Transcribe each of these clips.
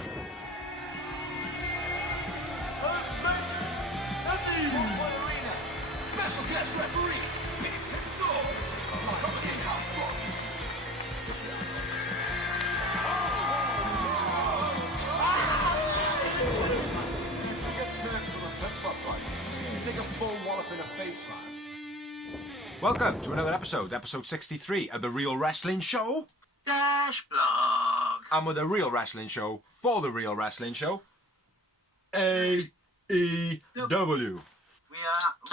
Special guest referees, bigs and dogs, commentating half bodies. You get hurt from a flip-flop fight. You take a full wallop in the face, man. Welcome to another episode 63 of The Real Wrestling Show. Dash blog. And with The Real Wrestling Show, for The Real Wrestling Show, AEW. We are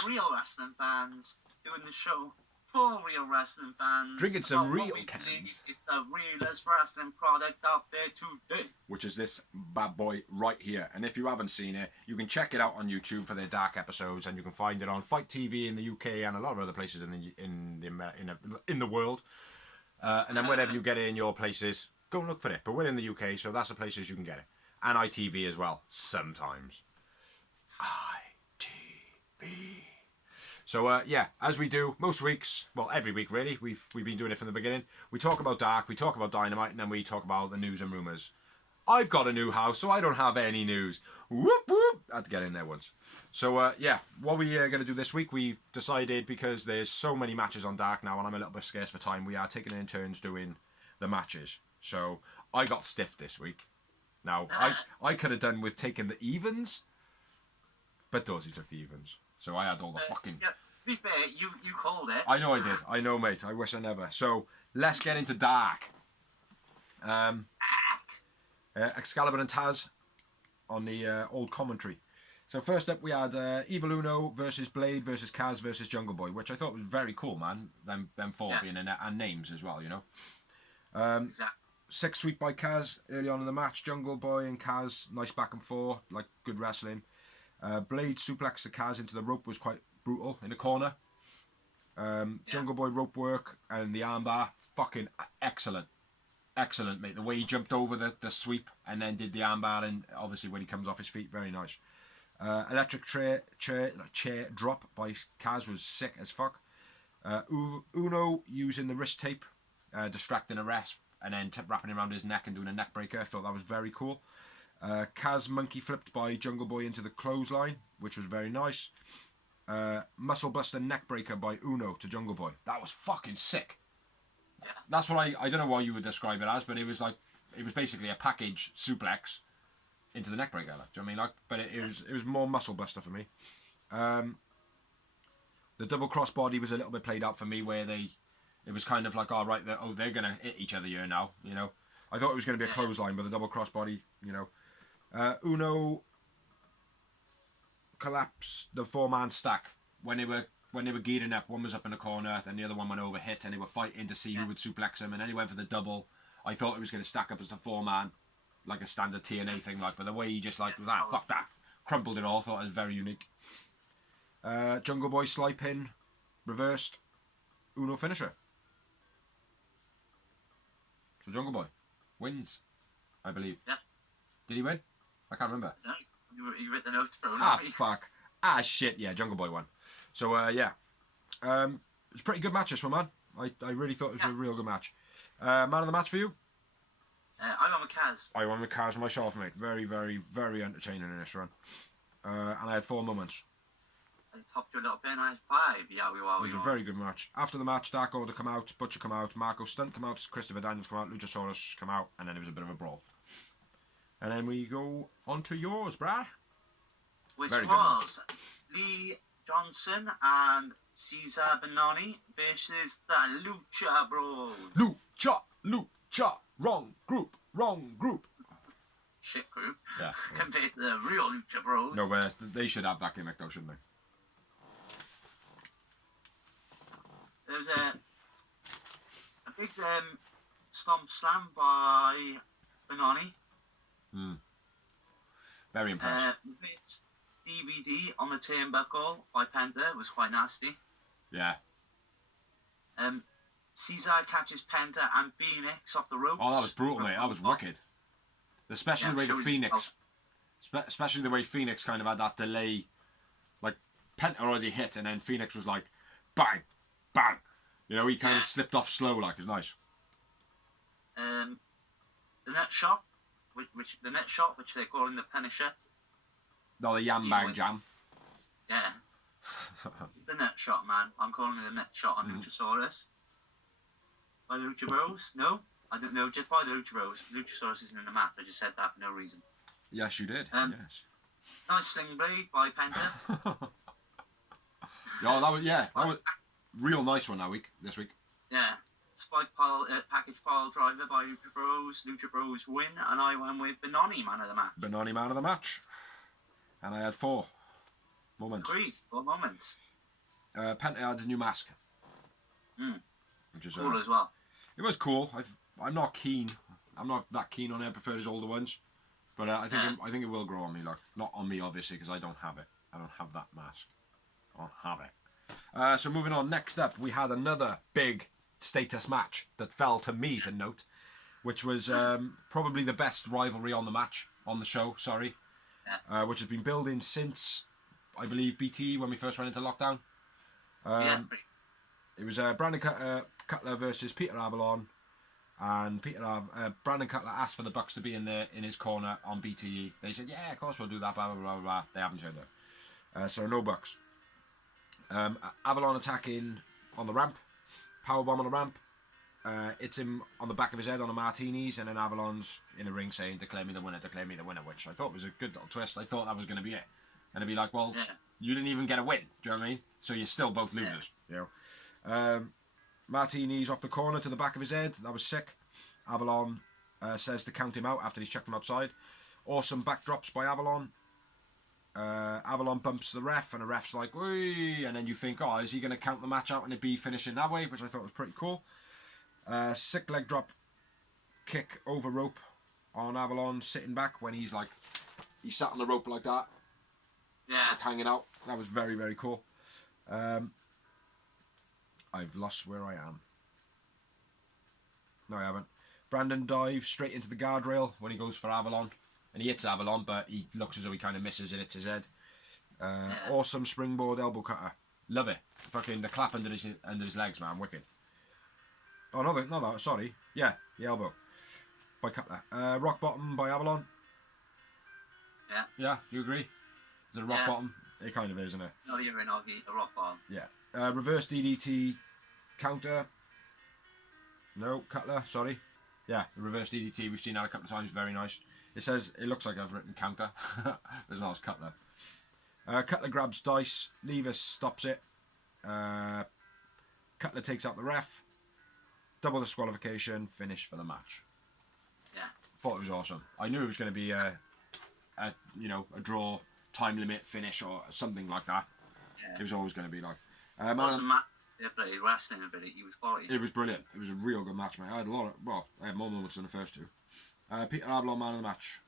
real wrestling fans doing the show for real wrestling fans. Drinking some about real what we cans. believe is the realest wrestling product out there today. Which is this bad boy right here. And if you haven't seen it, you can check it out on YouTube for their dark episodes, and you can find it on Fight TV in the UK and a lot of other places in the world. And then wherever you get it in your places, go and look for it. But we're in the UK, so that's the places you can get it. And ITV as well, sometimes. So yeah, as we do most weeks, well every week really, we've been doing it from the beginning. We talk about Dark, we talk about Dynamite, and then we talk about the news and rumours. I've got a new house, so I don't have any news. Whoop whoop! I had to get in there once. So yeah, what we're going to do this week, we've decided, because there's so many matches on Dark now and I'm a little bit scarce for time, we are taking it in turns doing the matches. So I got stiffed this week. Now, I could have done with taking the evens, but Dorsey took the evens. So I had all the fucking... Yeah, to be fair, you called it. I know I did. I know, mate. I wish I never. So, let's get into Dark. Excalibur and Taz on the old commentary. So first up we had Evil Uno versus Blade versus Kaz versus Jungle Boy, which I thought was very cool, man. Them four being in it, and names as well, you know. Exactly. Six sweep by Kaz early on in the match. Jungle Boy and Kaz, nice back and forth, like good wrestling. Blade suplex the Kaz into the rope was quite brutal in the corner. Jungle Boy rope work and the armbar, fucking excellent. Excellent, mate. The way he jumped over the sweep and then did the armbar, and obviously when he comes off his feet, very nice. Electric chair drop by Kaz was sick as fuck. Uno using the wrist tape, distracting a ref, and then wrapping him around his neck and doing a neck breaker. I thought that was very cool. Kaz monkey flipped by Jungle Boy into the clothesline, which was very nice. Muscle buster neck breaker by Uno to Jungle Boy. That was fucking sick. Yeah. That's what I don't know what you would describe it as, but it was basically a package suplex into the neck breaker. Like, do you know what I mean? Like, but it was more muscle buster for me. The double crossbody was a little bit played out for me, where it was kind of like, all right, they're gonna hit each other here now, you know. I thought it was going to be a clothesline, but the double crossbody, you know. Uno collapsed the four-man stack when they were gearing up. One was up in the corner, then the other one went over, hit, and they were fighting to see who would suplex him, and then he went for the double. I thought it was going to stack up as the four-man, like a standard TNA thing, like, but the way he just fuck that, crumpled it all. Thought it was very unique. Jungle Boy slide pin, reversed, Uno finisher. So Jungle Boy wins, I believe. Yeah. Did he win? I can't remember. No, you read the notes for fuck. Shit. Yeah, Jungle Boy won. So, yeah. It's a pretty good match, this one, man. I really thought it was a real good match. Man of the match for you? I went with Kaz. I went with Kaz myself, mate. Very, very, very entertaining in this run. And I had 4 moments. I topped you a little bit and I had 5. Yeah, we were. It was a very good match. After the match, Dark Order come out, Butcher come out, Marco Stunt come out, Christopher Daniels come out, Luchasaurus come out, and then it was a bit of a brawl. And then we go on to yours, brah. Which was Lee Johnson and Cesar Bononi versus the Lucha Bros. Lucha, wrong group. Shit group. Yeah. Compared to the real Lucha Bros. No, they should have that gimmick though, shouldn't they? There was a big stomp slam by Bononi. Very impressive. This DVD on the turnbuckle by Penta was quite nasty. Yeah. Cesar catches Penta and Phoenix off the ropes. Oh, that was brutal, mate. That was wicked. Especially the way the Phoenix... Especially the way Phoenix kind of had that delay. Like, Penta already hit, and then Phoenix was like, bang, bang. You know, he kind of slipped off slow, like, it's nice. The net shot which the net shot, which they're calling the Punisher. No, the yam bag jam. Yeah. It's the net shot, man. I'm calling it the net shot on Luchasaurus. By Lucha Bros? No, I don't know. Just by the Lucha Bros. Luchasaurus isn't in the match. I just said that for no reason. Yes, you did. Yes. Nice sling blade by Penta. that was real nice one this week. Yeah. Spike pile, package pile driver by Lucha Bros. Lucha Bros win, and I went with Benoni man of the match. Benoni man of the match. And I had 4 moments. Agreed. 4 moments. Penta had a new mask. Which is cool as well. It was cool. I'm not keen. I'm not that keen on it. I prefer his older ones. But I think it will grow on me. Like, not on me, obviously, because I don't have it. I don't have that mask. I don't have it. So moving on. Next up, we had another big status match that fell to me to note, which was probably the best rivalry on the show. Sorry, which has been building since, I believe, BTE when we first went into lockdown. It was Brandon Cutler versus Peter Avalon, and Brandon Cutler asked for the Bucks to be in his corner on BTE. They said, "Yeah, of course we'll do that." Blah blah blah blah. Blah. They haven't turned up, so no Bucks. Avalon attacking on the ramp, powerbomb on the ramp. It's him on the back of his head on a martinis, and then Avalon's in the ring saying, "Declare me the winner, declare me the winner," which I thought was a good little twist. I thought that was going to be it, and it'd be like, well, you didn't even get a win. Do you know what I mean? So you're still both losers. You know. Martinis off the corner to the back of his head. That was sick. Avalon says to count him out after he's chucked him outside. Awesome backdrops by Avalon. Avalon bumps the ref, and the ref's like, "Wee," and then you think, oh, is he going to count the match out and it be finishing that way? Which I thought was pretty cool. Sick leg drop kick over rope on Avalon sitting back when he sat on the rope like that. Yeah. Like hanging out. That was very, very cool. I've lost where I am. No, I haven't. Brandon dives straight into the guardrail when he goes for Avalon. And he hits Avalon, but he looks as though he kind of misses it. Hits his head. Awesome springboard elbow cutter. Love it. Fucking the clap under his legs, man. Wicked. Oh, no, sorry. Yeah, the elbow. By Cutler. Rock bottom by Avalon. Yeah. Yeah, you agree? Is it a rock bottom? It kind of is, isn't it? No, you're in a rock bottom. Yeah. Reverse DDT counter. No, Cutler, sorry. Yeah, the reverse DDT. We've seen that a couple of times. Very nice. It looks like I've written counter. There's no Cutler. Cutler grabs Dice. Lever stops it. Cutler takes out the ref. Double disqualification. Finish for the match. Yeah. Thought it was awesome. I knew it was going to be a draw, time limit finish or something like that. Yeah. It was always going to be like. Awesome match. Played wrestling ability. He was quality. It was brilliant. It was a real good match, mate. I had more moments than the first two. Peter Avalon, man of the match.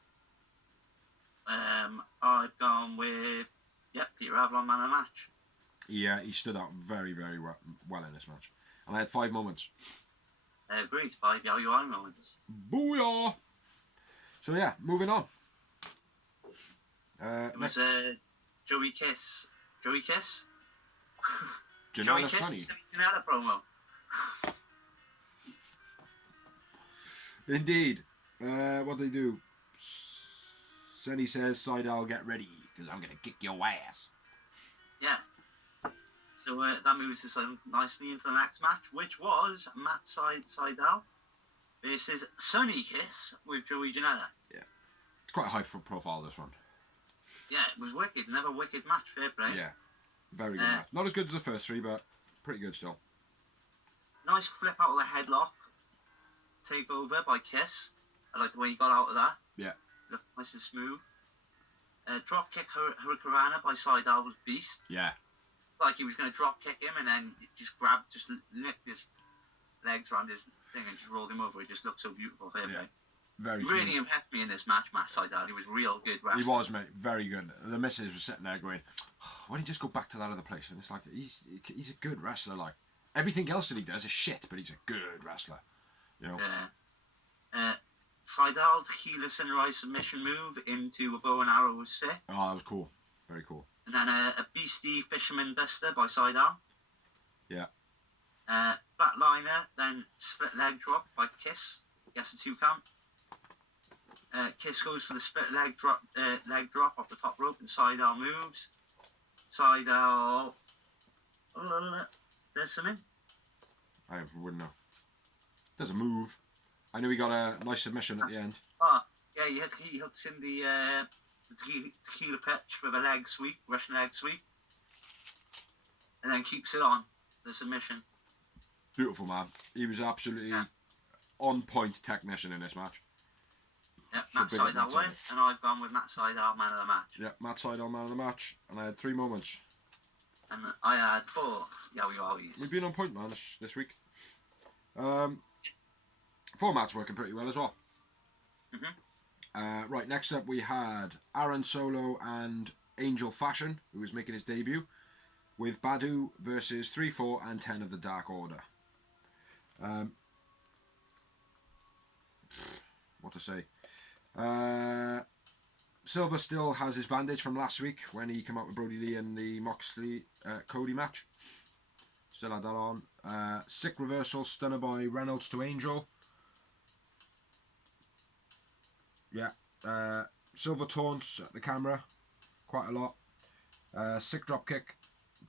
I've gone with Peter Avalon, man of the match. Yeah, he stood out very, very well in this match. And I had 5 moments. Agreed, 5 YOI moments. Booyah! So yeah, moving on. It was Joey Kiss. Joey Kiss? Joey Kiss Janela promo. Indeed. What they do? Sonny says, Seidel, get ready, because I'm going to kick your ass. Yeah. So that moves us nicely into the next match, which was Matt Seidel versus Sonny Kiss with Joey Janela. Yeah. It's quite a high profile, this one. Yeah, it was wicked. Another wicked match, fair play. Yeah. Very good match. Not as good as the first 3, but pretty good still. Nice flip out of the headlock. Takeover by Kiss. I like the way he got out of that. Yeah. Looked nice and smooth. Drop kick Hurricanrana by Seidel was beast. Yeah. Like he was going to drop kick him and then just licked his legs around his thing and just rolled him over. It just looked so beautiful. Yeah. Very really smooth. impacted me in this match, Matt Seidel. He was real good wrestler. He was, mate. Very good. The missus was sitting there going, why don't you just go back to that other place? And it's like, he's a good wrestler. Like, everything else that he does is shit, but he's a good wrestler. You know? Yeah. Seidel, healer sunrise submission move into a bow and arrow was sick. Oh, that was cool. Very cool. And then a beastie fisherman buster by Seidel. Yeah. Flatliner, then split leg drop by Kiss. Guess a 2 count. Kiss goes for the split leg drop off the top rope and side-out moves. Side-out... there's something. I wouldn't know. There's a move. I knew he got a nice submission at the end. Oh, yeah, he hooks in the tequila pitch with a leg sweep, Russian leg sweep. And then keeps it on, the submission. Beautiful, man. He was absolutely on point technician in this match. Yeah, Matt Sydal win, and I've gone with Matt Sydal man of the match. Yeah, Matt Sydal man of the match, and I had 3 moments. And I had 4 Yowie Wowies. We've been on point, man, this week. Format's working pretty well as well. Right, next up we had Aaron Solo and Angel Fashion, who was making his debut, with Badu versus 3, 4 and 10 of the Dark Order. What to say? Silver still has his bandage from last week when he came out with Brody Lee in the Moxley Cody match. Still had that on. Sick reversal, stunner by Reynolds to Angel. Yeah. Silver taunts at the camera quite a lot. Sick drop kick,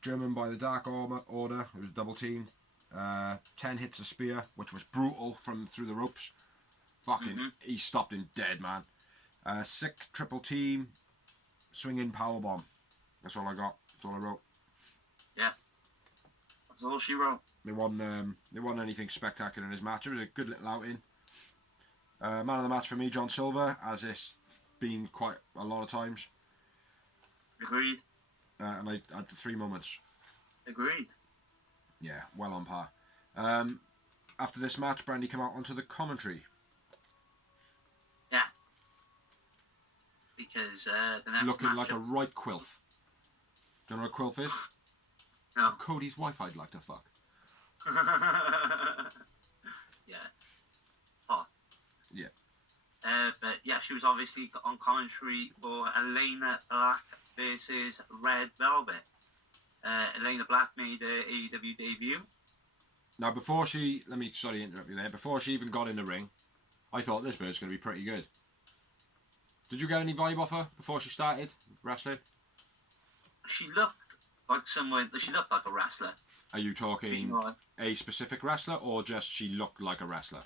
German by the Dark Order. It was a double team. 10 hits a spear, which was brutal from through the ropes. Fucking, he stopped him dead, man. Sick triple team, swinging powerbomb. That's all I got. That's all I wrote. Yeah, that's all she wrote. They wasn't anything spectacular in his match. It was a good little outing. Man of the match for me, John Silver, as it's been quite a lot of times. Agreed. And I had the 3 moments. Agreed. Yeah, well on par. After this match, Brandy came out onto the commentary. Yeah. Because the next looking match like a right quilf. Do you know what a quilf is? No. Cody's wife I'd like to fuck. Yeah. Hot. Yeah. But yeah, she was obviously on commentary for Elena Black versus Red Velvet. Elena Black made her AEW debut. Now, before she... Sorry to interrupt you there. Before she even got in the ring, I thought this bird's going to be pretty good. Did you get any vibe off her before she started wrestling? She looked like someone... She looked like a wrestler. Are you talking a specific wrestler or just she looked like a wrestler?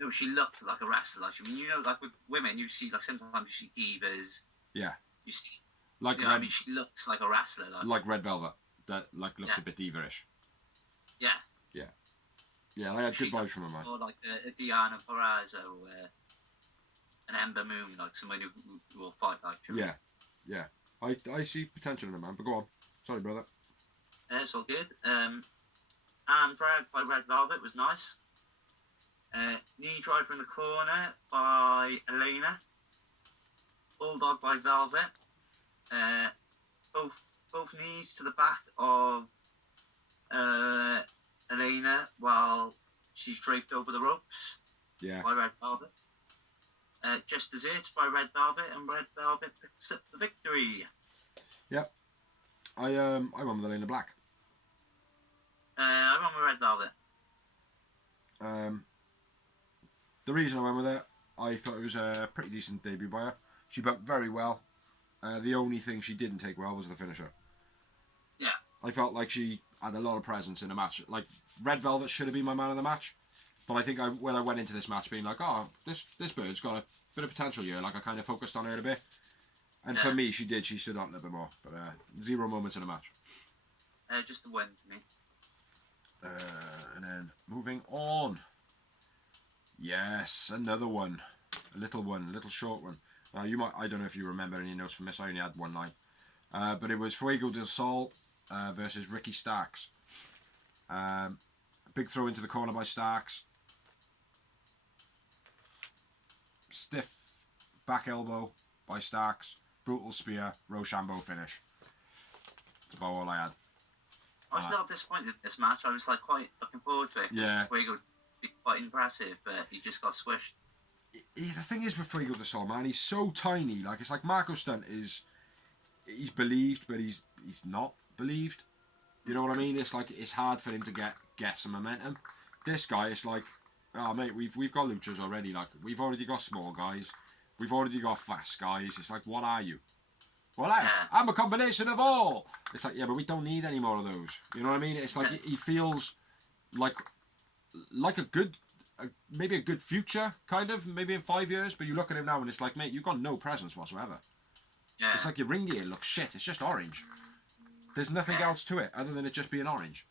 No, she looked like a wrestler. Like, I mean, you know, like with women, you see, like, sometimes you see divas. Yeah. You see... Like you know, I mean, she looks like a wrestler. Like Red Velvet. That looks a bit diva-ish. Yeah. Yeah. Yeah, I had good vibes from her, man. Or like a Diana Perrazzo, an Ember Moon, like someone who will fight like her. Yeah. Yeah. I see potential in her, man, but go on. Sorry, brother. It's all good. And Drag by Red Velvet was nice. Knee drive from the corner by Elena. Bulldog by Velvet. Both knees to the back of Elena while she's draped over the ropes. Yeah. By Red Velvet. Just Desserts by Red Velvet, and Red Velvet picks up the victory. Yep. I went with Elena Black. I went with Red Velvet. The reason I went with it, I thought it was a pretty decent debut by her. She bumped very well. The only thing she didn't take well was the finisher. Yeah. I felt like she had a lot of presence in the match. Like, Red Velvet should have been my man of the match. But I think when I went into this match being like, oh, this bird's got a bit of potential here. Like, I kind of focused on her a bit. And for me, she did. She stood out a little bit more. But 0 moments in the match. Just a win for me. And then moving on. Yes, another one. A little short one. I don't know if you remember any notes from this. I only had 1 line. But it was Fuego del Sol versus Ricky Starks. Big throw into the corner by Starks. Stiff back elbow by Starks. Brutal spear. Rochambeau finish. That's about all I had. I was a little disappointed in this match. I was like quite looking forward to it. Yeah. Fuego would be quite impressive, but he just got squished. The thing is with Fuego del Sol, man, he's so tiny. Like, it's like Marco Stunt he's believed, but he's not believed. You know what I mean? It's like it's hard for him to get some momentum. This guy, it's like, oh mate, we've got luchas already. Like, we've already got small guys. We've already got fast guys. It's like, what are you? Well, Yeah. I'm a combination of all. It's like, yeah, but we don't need any more of those. You know what I mean? It's like he feels like a good, maybe a good future, kind of, maybe in 5 years. But you look at him now and it's like, mate, you've got no presence whatsoever. Yeah. It's like your ring gear looks shit. It's just orange. There's nothing else to it other than it just being orange.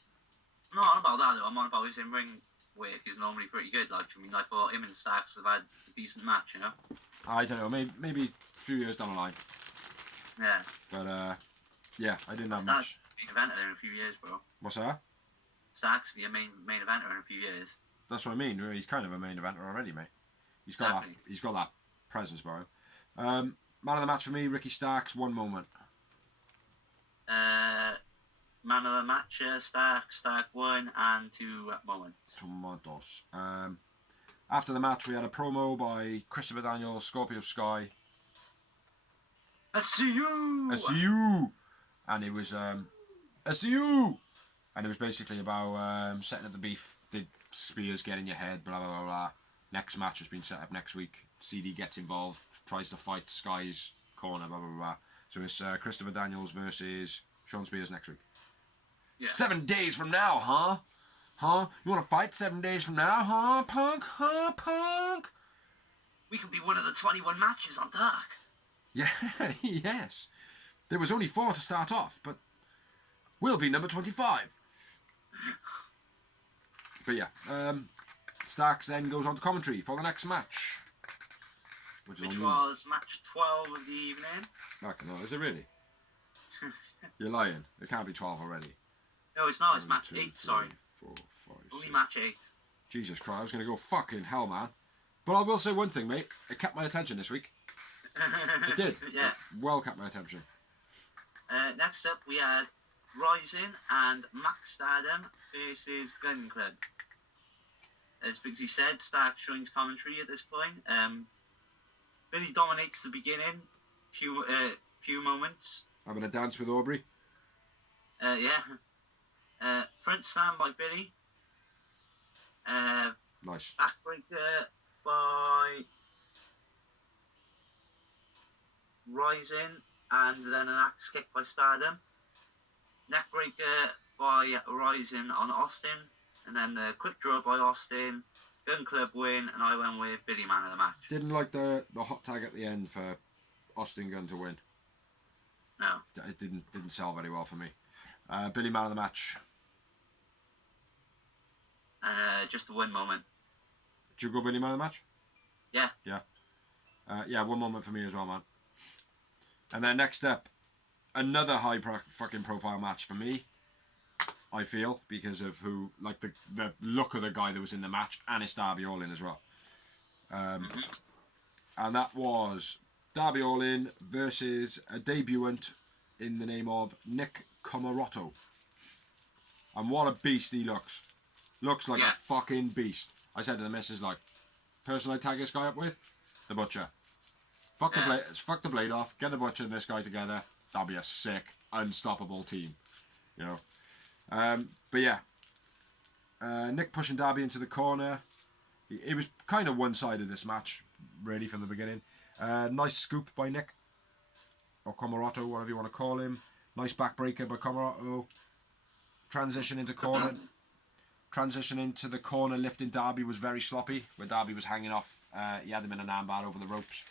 I'm not on about that though. I'm on about his in-ring work is normally pretty good. Like, I mean, I thought him and Starks have had a decent match, you know? I don't know, maybe a few years down the line. Yeah. But, yeah, I didn't have Starks much. will be an eventer in a few years, bro. What's that? Starks will be a main eventer in a few years. That's what I mean. He's kind of a main eventer already, mate. He's got that presence about him. Man of the match for me, Ricky Starks, 1 moment. Man of the match, Stark 1 and 2 moments. Tomatoes. After the match, we had a promo by Christopher Daniels, Scorpio Sky. I see you! I see you! And it was, I see you! And it was basically about setting up the beef. Did spears get in your head, blah, blah, blah, blah. Next match has been set up next week. CD gets involved, tries to fight Sky's corner, blah, blah, blah. So it's Christopher Daniels versus Sean Spears next week. Yeah. 7 days from now, huh? Huh? You want to fight 7 days from now, huh, punk? Huh, punk? We can be one of the 21 matches on Dark. Yeah, yes. There was only 4 to start off, but we'll be number 25. But yeah, Starks then goes on to commentary for the next match. Which was match 12 of the evening. Fucking hell, is it really? You're lying. It can't be 12 already. No, it's not. It's match 8, sorry. 4, 5, Only 6. match 8. Jesus Christ, I was going to go fucking hell, man. But I will say one thing, mate. It kept my attention this week. It did. Yeah. It well kept my attention. Next up, we had Rising and Max Stardom versus Gun Club. As Biggsy said, Stark joins commentary at this point. Billy dominates the beginning. Few moments. Having a dance with Aubrey. Yeah. Front slam by Billy. Nice. Backbreaker by Rising, and then an axe kick by Stardom. Neckbreaker by Rising on Austin, and then the quick draw by Austin. Gun Club win, and I went with Billy man of the match. Didn't like the hot tag at the end for Austin Gunn to win. No. It didn't sell very well for me. Billy man of the match. And just the 1 moment. Did you go Billy man of the match? Yeah. Yeah. Yeah, 1 moment for me as well, man. And then next up, another fucking profile match for me. I feel, because of who, like the look of the guy that was in the match, and it's Darby Allin as well. And that was Darby Allin versus a debutant in the name of Nick Comoroto. And what a beast he looks. Looks like a fucking beast. I said to the missus, like, person I tag this guy up with, the Butcher. Fuck the blade off, get the Butcher and this guy together. That'll be a sick, unstoppable team. You know. But yeah, Nick pushing Darby into the corner. It was kind of one-sided this match, really, from the beginning. Nice scoop by Nick, or Comoroto, whatever you want to call him. Nice backbreaker by Comoroto. Transition into the corner, lifting Darby was very sloppy, where Darby was hanging off. He had him in an armbar over the ropes.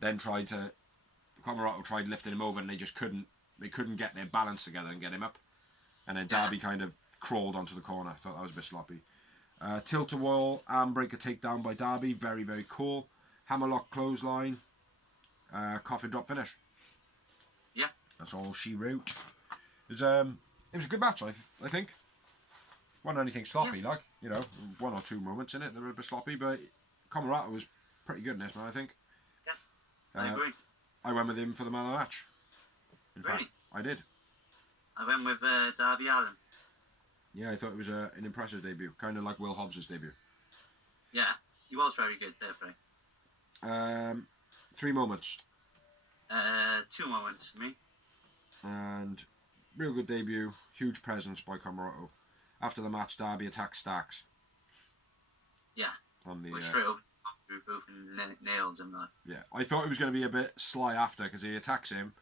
Then Comoroto tried lifting him over, and they just couldn't. They couldn't get their balance together and get him up. And then Darby kind of crawled onto the corner. I thought that was a bit sloppy. Tilt-a-wall, armbreaker takedown by Darby. Very, very cool. Hammerlock clothesline. Coffin drop finish. Yeah. That's all she wrote. It was a good match, I think. Wasn't anything sloppy, like, you know, 1 or 2 moments in it that were a bit sloppy, but Comoroto was pretty good in this, man, I think. Yeah, I agree. I went with him for the man of the match. In fact, I did. I went with Darby Allin. Yeah, I thought it was an impressive debut, kind of like Will Hobbs' debut. Yeah, he was very good, definitely. 3 moments. 2 moments for me. And real good debut, huge presence by Comoroto. After the match, Darby attacks Starks. Yeah. On the through both nails and that. Yeah, I thought it was going to be a bit sly after because he attacks him.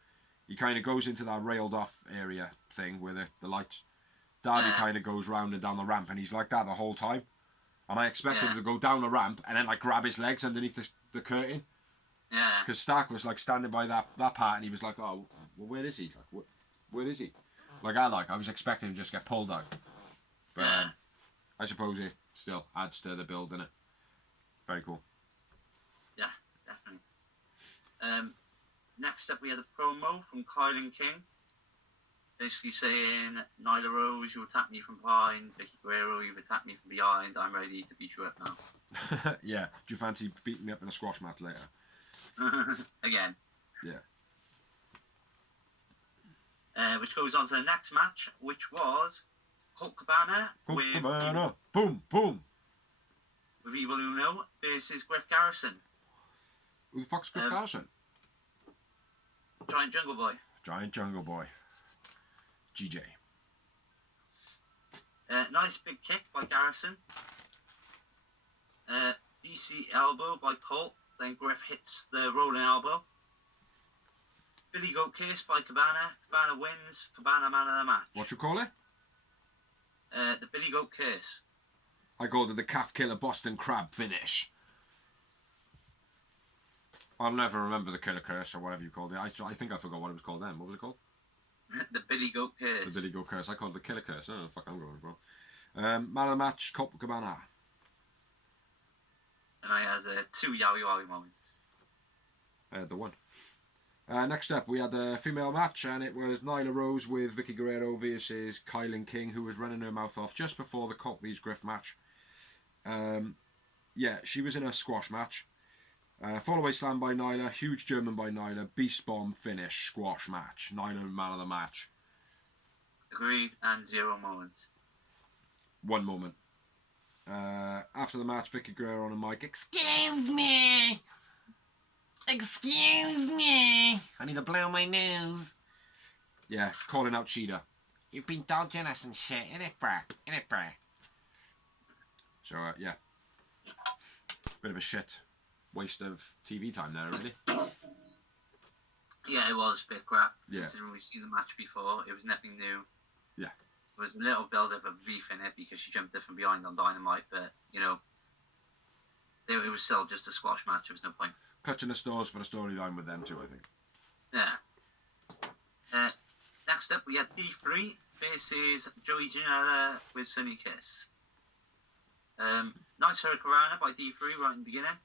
He kind of goes into that railed off area thing with the lights. Darby kind of goes round and down the ramp, and he's like that the whole time. And I expect him to go down the ramp and then like grab his legs underneath the curtain. Yeah. Because Stark was like standing by that part, and he was like, "Oh, well, where is he? Like, where is he?" I was expecting him to just get pulled out. But I suppose it still adds to the build, doesn't it? Very cool. Yeah, definitely. Next up, we had a promo from Kyle and King, basically saying, Nyla Rose, you attacked me from behind. Vicky Guerrero, you've attacked me from behind. I'm ready to beat you up now. Yeah. Do you fancy beating me up in a squash match later? Again. Yeah. Which goes on to the next match, which was Colt Cabana Boom, boom. With Evil Uno versus Griff Garrison. Who the fuck's Griff Garrison? Giant Jungle Boy. Giant Jungle Boy. GJ. Nice big kick by Garrison. BC elbow by Colt. Then Griff hits the rolling elbow. Billy Goat Kiss by Cabana. Cabana wins. Cabana man of the match. What you call it? The Billy Goat Kiss. I called it the Calf Killer Boston Crab finish. I'll never remember the Killer Curse or whatever you called it. I think I forgot what it was called then. What was it called? The Billy Goat Curse. The Billy Goat Curse. I called it the Killer Curse. I don't know what the fuck I'm going for. Man of the match, Colt Cabana. And I had 2 Yowie Wowie moments. I had the one. Next up, we had a female match, and it was Nyla Rose with Vicky Guerrero versus Kylan King, who was running her mouth off just before the Colt vs Griff match. Yeah, she was in a squash match. Fall-away slam by Nyla, huge German by Nyla, beast bomb finish, squash match. Nyla man of the match. Agreed, and 0 moments. 1 moment. After the match, Vicky Guerrero on the mic, "Excuse me! Excuse me! I need to blow my nose." Yeah, calling out Cheetah. "You've been dodging us and shit, innit, bruh? Innit, bruh?" So, yeah. Bit of a shit waste of TV time there, really. Yeah, it was a bit crap. Yeah. Considering we've seen the match before, it was nothing new. Yeah. There was a little build-up of beef in it because she jumped it from behind on Dynamite, but, you know, it was still just a squash match. There was no point. Clutching the stores for the storyline with them too, I think. Yeah. Next up, we had D3 versus Joey Janela with Sunny Kiss. Nice Hurricanrana by D3 right in the beginning.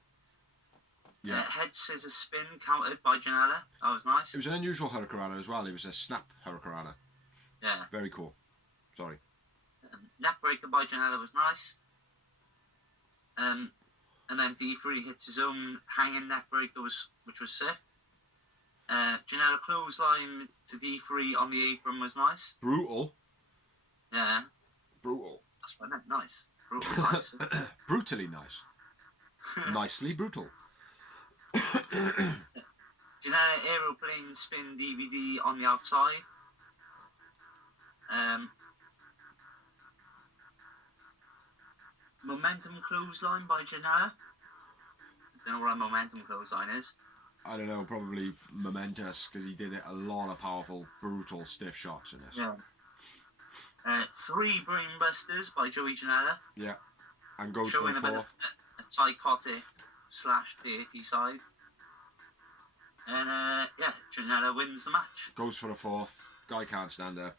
Yeah. Head scissor spin countered by Janela. That was nice. It was an unusual Hurricanrana as well. It was a snap Hurricanrana. Yeah. Very cool. Sorry. Neckbreaker by Janela was nice. And then D3 hits his own hanging neckbreaker, which was sick. Janela clothesline to D3 on the apron was nice. Brutal. Yeah. Brutal. That's what I meant. Nice. Brutal nice. Brutally nice. Nicely brutal. Janela aeroplane spin DVD on the outside. Momentum clothesline by Janela. I don't know what a momentum clothesline is. I don't know, probably momentous, because he did a lot of powerful, brutal, stiff shots in this. Yeah. 3 brainbusters by Joey Janela. Yeah. And goes showing for a fourth. A psychotic / dirty side. And yeah, Janela wins the match. Goes for a fourth. Guy can't stand there.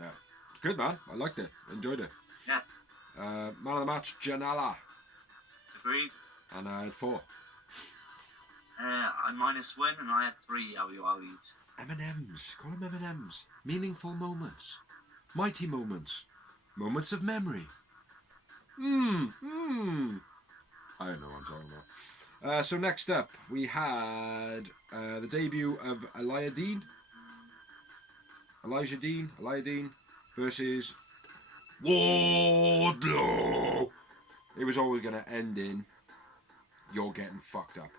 Yeah. Good, man. I liked it. Enjoyed it. Yeah. Man of the match, Janela. Agreed. And I had 4. I -1 and I had 3 Yowie Wowies. M&M's. Call them M&M's. Meaningful moments. Mighty moments. Moments of memory. I don't know what I'm talking about. So next up, we had the debut of Elijah Dean versus Wardlow. It was always going to end in, "You're getting fucked up."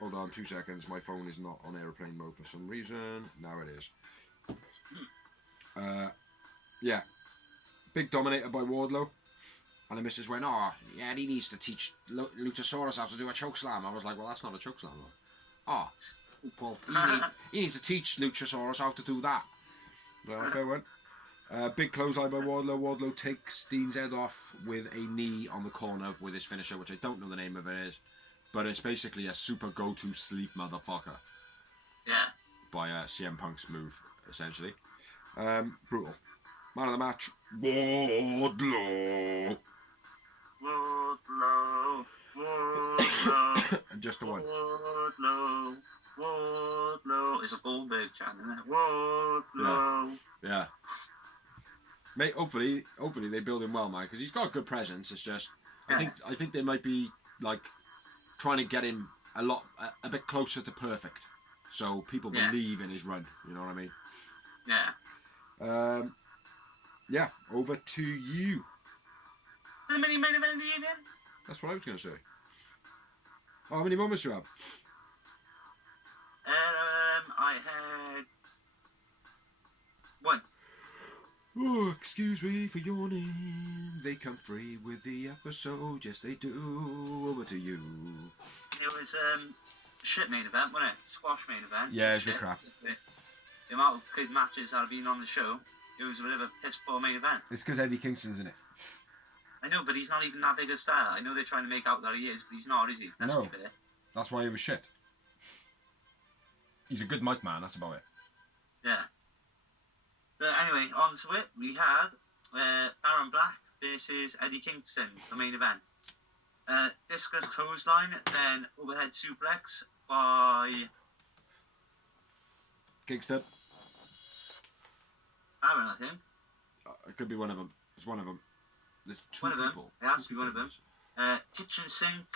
Hold on 2 seconds. My phone is not on airplane mode for some reason. Now it is. Yeah. Big dominator by Wardlow. And the missus went, oh, yeah, he needs to teach Luchasaurus how to do a chokeslam. I was like, well, that's not a chokeslam. Oh, well, he needs to teach Luchasaurus how to do that. Well, fair one. Big clothesline by Wardlow. Wardlow takes Dean's head off with a knee on the corner with his finisher, which I don't know the name of it is. But it's basically a super go-to sleep motherfucker. Yeah. By CM Punk's move, essentially. Brutal. Man of the match, Wardlow. Wardlow. And just the one. Wardlow. It's a Goldberg chant, isn't it? Wardlow. Yeah. Mate, hopefully they build him well, man, because he's got a good presence. It's just, I think they might be like trying to get him a bit closer to perfect, so people believe in his run. You know what I mean? Yeah. Yeah. Over to you. The mini main event of the evening. That's what I was going to say. Oh, how many moments do you have? I had one. Oh, excuse me for yawning. They come free with the episode. Yes, they do. Over to you. It was shit main event, wasn't it? Squash main event. Yeah, it's a bit crap. The amount of good matches that have been on the show, it was a bit of a piss poor main event. It's because Eddie Kingston's in it. I know, but he's not even that big a star. I know they're trying to make out that he is, but he's not, is he? No. That's why he was shit. He's a good mic man, that's about it. Yeah. But anyway, on to it. We had Baron Black versus Eddie Kingston, the main event. Discus clothesline, then overhead suplex by Kingston. Baron, I think. It could be one of them. It's one of them. There's two one of them. people. It has to be one of them. Kitchen sink,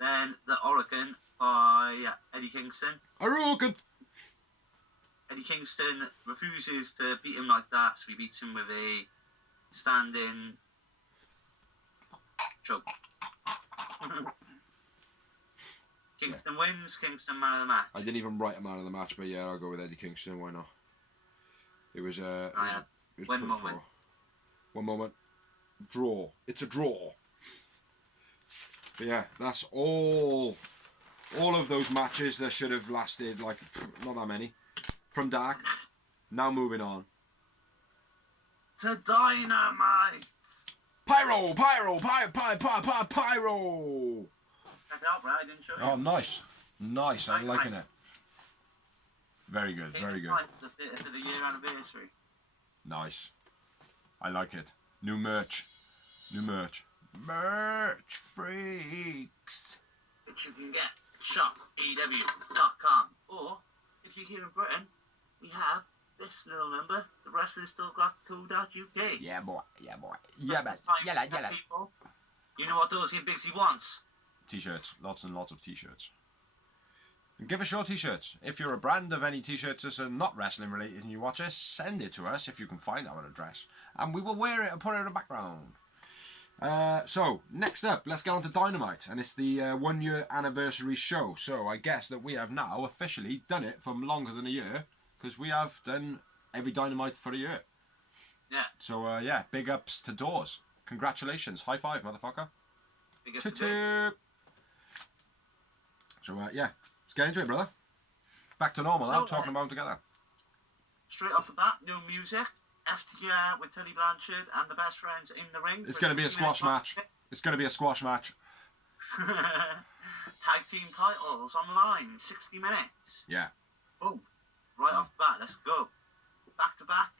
then the Hurricane by Eddie Kingston. Hurricane! Eddie Kingston refuses to beat him like that, so he beats him with a standing choke. Kingston wins. Kingston man of the match. I didn't even write a man of the match, but yeah, I'll go with Eddie Kingston. Why not? It was it was one moment. Poor. One moment. Draw. It's a draw. But yeah, that's all of those matches that should have lasted like not that many. From Dark. Now moving on to Dynamite. Pyro. Check it out, Brad. I didn't show you. Oh, nice. I'm liking it. Very good. Very good. For the year anniversary. Nice. I like it. New merch. Merch freaks. Which you can get at shopew.com. Or, if you're here in Britain, we have this little number, the wrestlingstill.co.uk. Yeah, boy. Yeah, man. Yeah. People, you know what Dorsey and Bigsy wants? T-shirts. Lots and lots of T-shirts. And give us your T-shirts. If you're a brand of any T-shirts that are not wrestling related and you watch us, send it to us if you can find our address. And we will wear it and put it in the background. So, next up, let's get on to Dynamite. And it's the 1 year anniversary show. So, I guess that we have now officially done it for longer than a year. Because we have done every Dynamite for a year. Yeah. So, yeah, big ups to Doors. Congratulations. High five, motherfucker. Big ups to So, yeah, let's get into it, brother. Back to normal now, talking about them together. Straight off the bat, no music. FTR with Teddy Blanchard and the best friends in the ring. It's going to be a squash match. It's going to be a squash match. Tag team titles on the line, 60 minutes. Yeah. Both. Right off the bat, let's go. Back to back,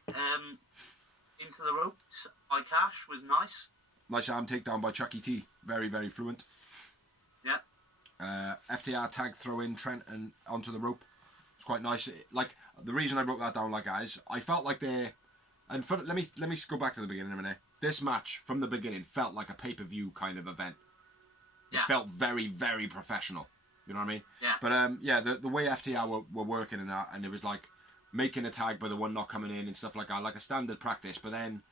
into the ropes by Cash was nice. Nice arm takedown by Chucky T. Very, very fluent. Yeah. FTR tag throw in Trent and onto the rope. It's quite nice. Like, the reason I wrote that down like that is I felt like let me go back to the beginning a minute. This match from the beginning felt like a pay-per-view kind of event. It felt very, very professional. You know what I mean? Yeah. But the way FTR were working in that, and it was like making a tag by the one not coming in and stuff like that, like a standard practice. But then,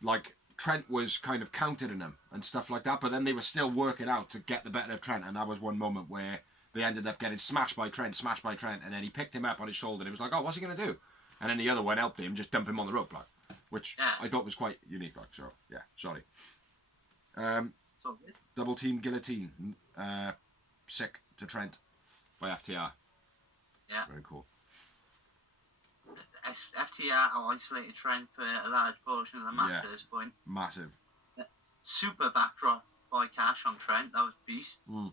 like, Trent was kind of countering them and stuff like that. But then they were still working out to get the better of Trent, and that was one moment where they ended up getting smashed by Trent, and then he picked him up on his shoulder, and he was like, "Oh, what's he gonna do?" And then the other one helped him, just dump him on the rope, like, which I thought was quite unique, like. So yeah, sorry. So good. Double team guillotine. Sick to Trent by FTR. Yeah. Very cool. FTR isolated Trent for a large portion of the match at this point. Massive. Super backdrop by Cash on Trent. That was beast. Mm.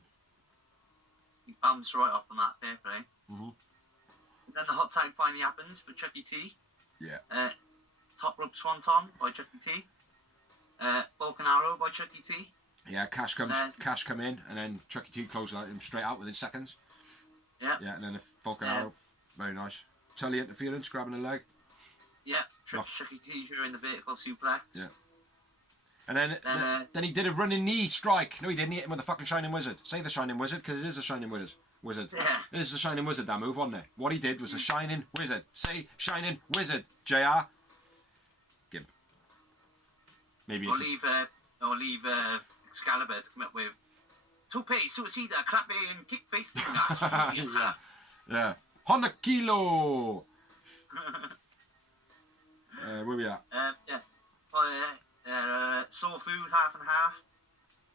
He bounced right off the mat there, play. Mm-hmm. And then the hot tag finally happens for Chucky T. Yeah. Top rope swanton by Chucky T. Falcon Arrow by Chucky T. Yeah, Cash come in, and then Chucky T closes him straight out within seconds. Yeah. Yeah, and then the Falcon Arrow. Very nice. Tully interference, grabbing a leg. Yeah, Chucky T during the vertical suplex. Yeah. And then he did a running knee strike. No, he didn't. He hit him with the fucking Shining Wizard. Say the Shining Wizard, because it is the Shining Wizard. Yeah. It is the Shining Wizard, that move, wasn't it? What he did was a Shining Wizard. Say Shining Wizard, JR. Gimp. Maybe or leave Excalibur to come up with tope, suicida, clapping, kick face, yeah. Honda Kilo. Where we at? Soul Food, half and half.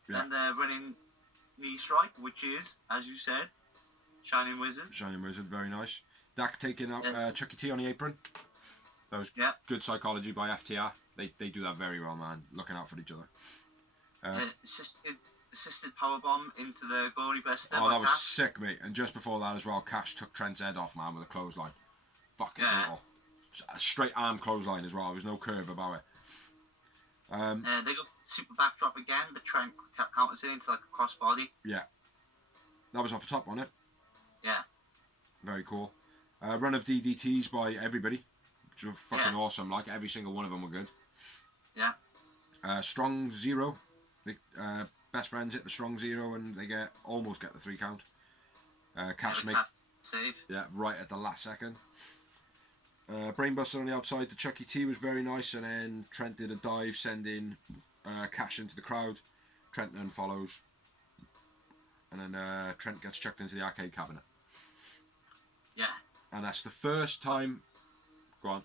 Yeah. And the running knee strike, which is, as you said, Shining Wizard. Shining Wizard, very nice. Dak taking out Chucky T on the apron. That was good psychology by FTR. They do that very well, man. Looking out for each other. Assisted powerbomb into the goalie buster. Oh, that was sick, mate. And just before that as well, Cash took Trent's head off, man, with a clothesline. Fucking brutal. A straight arm clothesline as well. There was no curve about it. They got super backdrop again, but Trent counters it into like a crossbody. Yeah. That was off the top, wasn't it? Yeah. Very cool. Run of DDTs by everybody, which was fucking awesome. Like, every single one of them were good. Yeah. Strong Zero. The best friends hit the Strong Zero and they almost get the 3 count. Cash make save. Yeah, right at the last second. Brainbuster on the outside to Chucky T was very nice, and then Trent did a dive, sending Cash into the crowd. Trent then follows, and then Trent gets chucked into the arcade cabinet. Yeah. And that's the first time. Go on.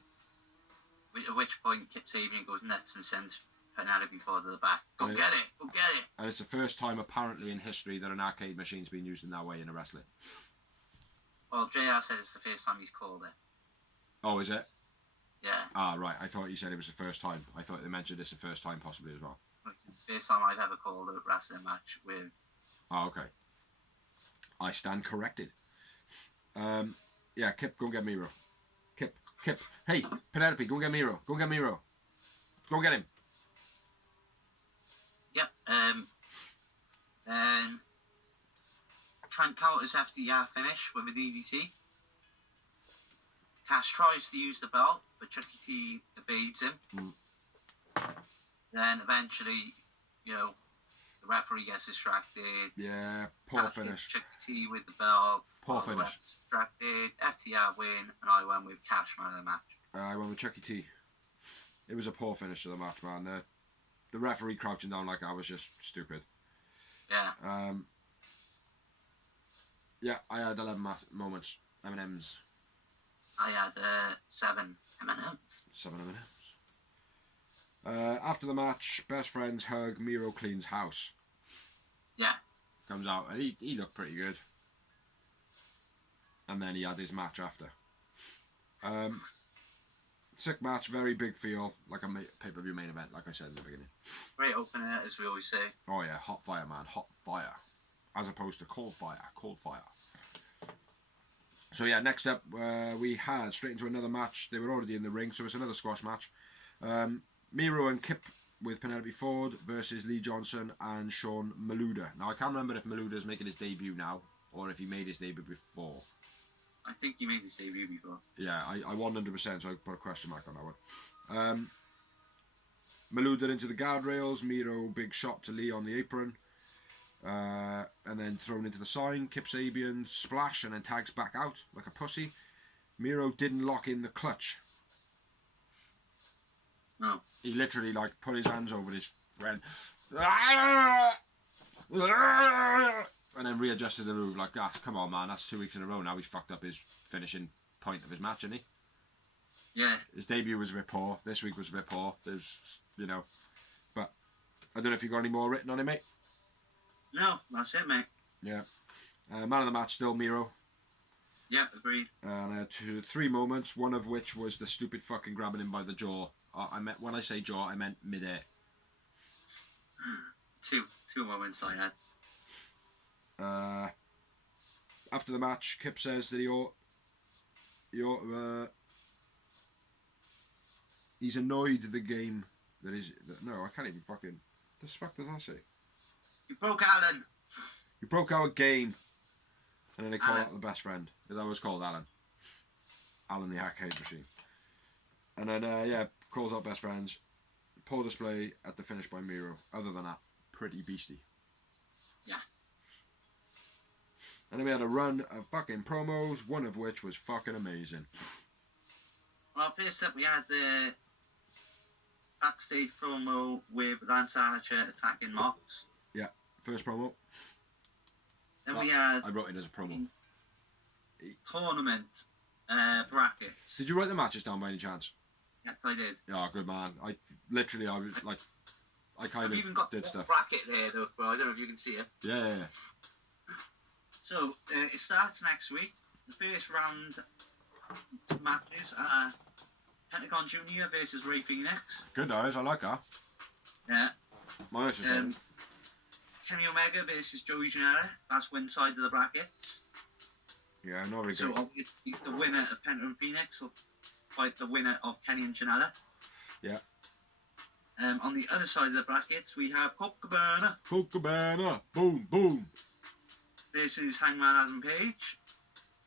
At which point Kip Sabian goes nuts and sends Penelope forward to the back. Go get it! And it's the first time apparently in history that an arcade machine's been used in that way in a wrestling. Well, JR said it's the first time he's called it. Oh, is it? Yeah. Ah, right. I thought you said it was the first time. I thought they mentioned this the first time possibly as well. It's the first time I've ever called a wrestling match with... Oh, okay. I stand corrected. Yeah, Kip, go and get Miro. Kip. Hey, Penelope, go and get Miro. Go and get him. Yep. Then Trent counters FTR finish with a DDT. Cash tries to use the belt, but Chucky T evades him. Then eventually, the referee gets distracted. Yeah, poor finish. Chucky T with the belt. Poor finish. Distracted. FTR win, and I went with Cash man of the match. I went with Chucky T. It was a poor finish to the match, man. The referee crouching down like I was just stupid. Yeah. Yeah, I had 11 moments. M&M's. I had 7 M&M's. 7 M&M's. After the match, best friends hug. Miro cleans house. Yeah. Comes out and he looked pretty good. And then he had his match after. Sick match, very big feel, like a pay-per-view main event, like I said in the beginning. Great opener, as we always say. Oh yeah, hot fire, man, hot fire. As opposed to cold fire. So yeah, next up, we had straight into another match. They were already in the ring, so it's another squash match. Miro and Kip with Penelope Ford versus Lee Johnson and Sean Maluda. Now, I can't remember if Maluda's making his debut now, or if he made his debut before. I think he made his debut before. Yeah, I 100%, so I put a question mark on that one. Maluda into the guardrails, Miro big shot to Lee on the apron, and then thrown into the sign. Kip Sabian splash and then tags back out like a pussy. Miro didn't lock in the clutch. No. He literally put his hands over his friend and then readjusted the move like, come on, man, that's 2 weeks in a row now. He's fucked up his finishing point of his match, hasn't he? Yeah. His debut was a bit poor. This week was a bit poor. There's, but I don't know if you got any more written on it, mate. No, that's it, mate. Yeah. Man of the match still Miro. Yeah, agreed. And I had three moments, one of which was the stupid fucking grabbing him by the jaw. When I say jaw, I meant mid-air. Two moments I had. After the match, Kip says that he's annoyed at the game that is... No, I can't even fucking... What the fuck does that say? You broke Alan. You broke our game. And then they call out the best friend. That was called Alan. Alan the arcade machine. And then, calls out best friends. Poor display at the finish by Miro. Other than that, pretty beastie. Yeah. And then we had a run of fucking promos, one of which was fucking amazing. Well, first up we had the backstage promo with Lance Archer attacking Mox. Yeah, first promo. Then we had... I wrote it as a promo. Tournament brackets. Did you write the matches down by any chance? Yes, I did. Yeah, good man. I was like... I kind of even got did the stuff. bracket there, though, bro. I don't know if you can see it. Yeah. So, it starts next week. The first round matches are Pentagon Jr. versus Ray Phoenix. Good guys, I like that. Yeah. My nice Kenny Omega versus Joey Janela. That's one side of the brackets. Yeah, not really So, good. obviously, the winner of Pentagon Phoenix will fight the winner of Kenny and Janela. Yeah. On the other side of the brackets, we have Colt Cabana. Colt Cabana. Boom, boom. Versus Hangman Adam Page.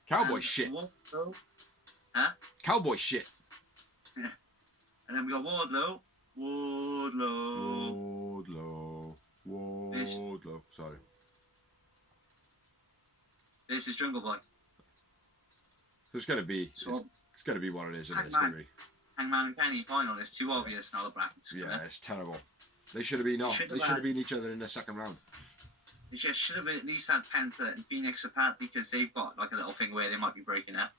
Cowboy shit. Wardlow. Huh? Cowboy shit. Yeah. And then we got Wardlow. Wardlow. Sorry. Versus Jungle Boy. So it's gonna be. It's gonna be what it is, isn't it? It's gonna be. Hangman and Kenny final. It's too obvious now. The brackets. Yeah, it's terrible. They should have been They should have been each other in the second round. They just should have at least had Penta and Phoenix apart because they've got like a little thing where they might be breaking up.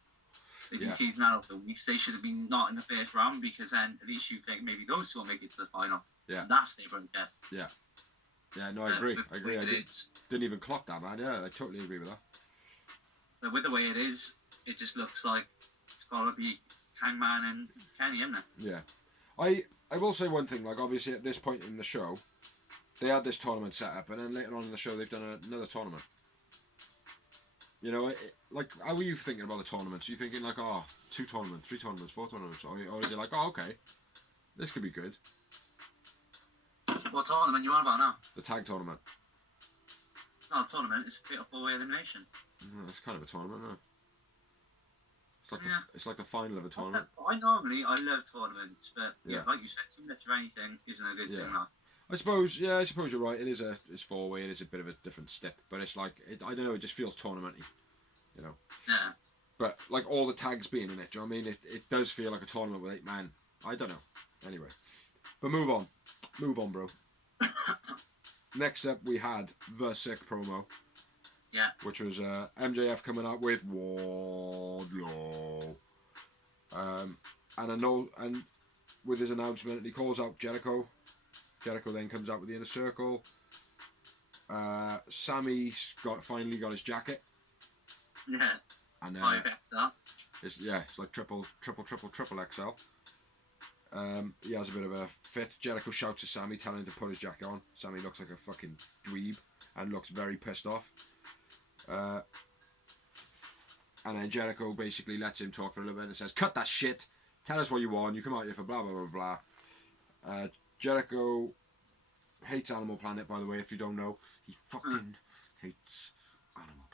They've been teasing that over the weeks. They should have been not in the first round because then at least you think maybe those two will make it to the final. Yeah. And that's they broke up. Yeah. Yeah, no, I agree. I didn't even clock that, man. Yeah, I totally agree with that. But with the way it is, it just looks like it's got to be Hangman and Kenny, isn't it? Yeah. I will say one thing, like obviously at this point in the show, they had this tournament set up, and then later on in the show they've done another tournament. You know, like, how are you thinking about the tournaments? Are you thinking like, 2 tournaments, 3 tournaments, 4 tournaments? Or is it like, okay, this could be good? What tournament you on about now? The tag tournament. It's not a tournament, it's a fatal 4-way elimination. It's kind of a tournament, isn't it? It's like the final of a tournament. I love tournaments, but like you said, too much of anything isn't a good thing now. I suppose you're right. It's 4-way. It is a bit of a different step, but it's like I don't know. It just feels tournamenty, you know. Yeah. But like all the tags being in it, do you know what I mean? It does feel like a tournament with 8 men. I don't know. Anyway, but move on, bro. Next up, we had the sick promo. Yeah. Which was MJF coming out with Wardlow, and with his announcement, he calls out Jericho. Jericho then comes out with the Inner Circle. Sammy's finally got his jacket. Yeah. And 5XL. It's like triple XL. He has a bit of a fit. Jericho shouts at Sammy, telling him to put his jacket on. Sammy looks like a fucking dweeb and looks very pissed off. And then Jericho basically lets him talk for a little bit and says, "Cut that shit. Tell us what you want. You come out here for blah blah blah blah." Jericho hates Animal Planet, by the way. If you don't know, he fucking hates Animal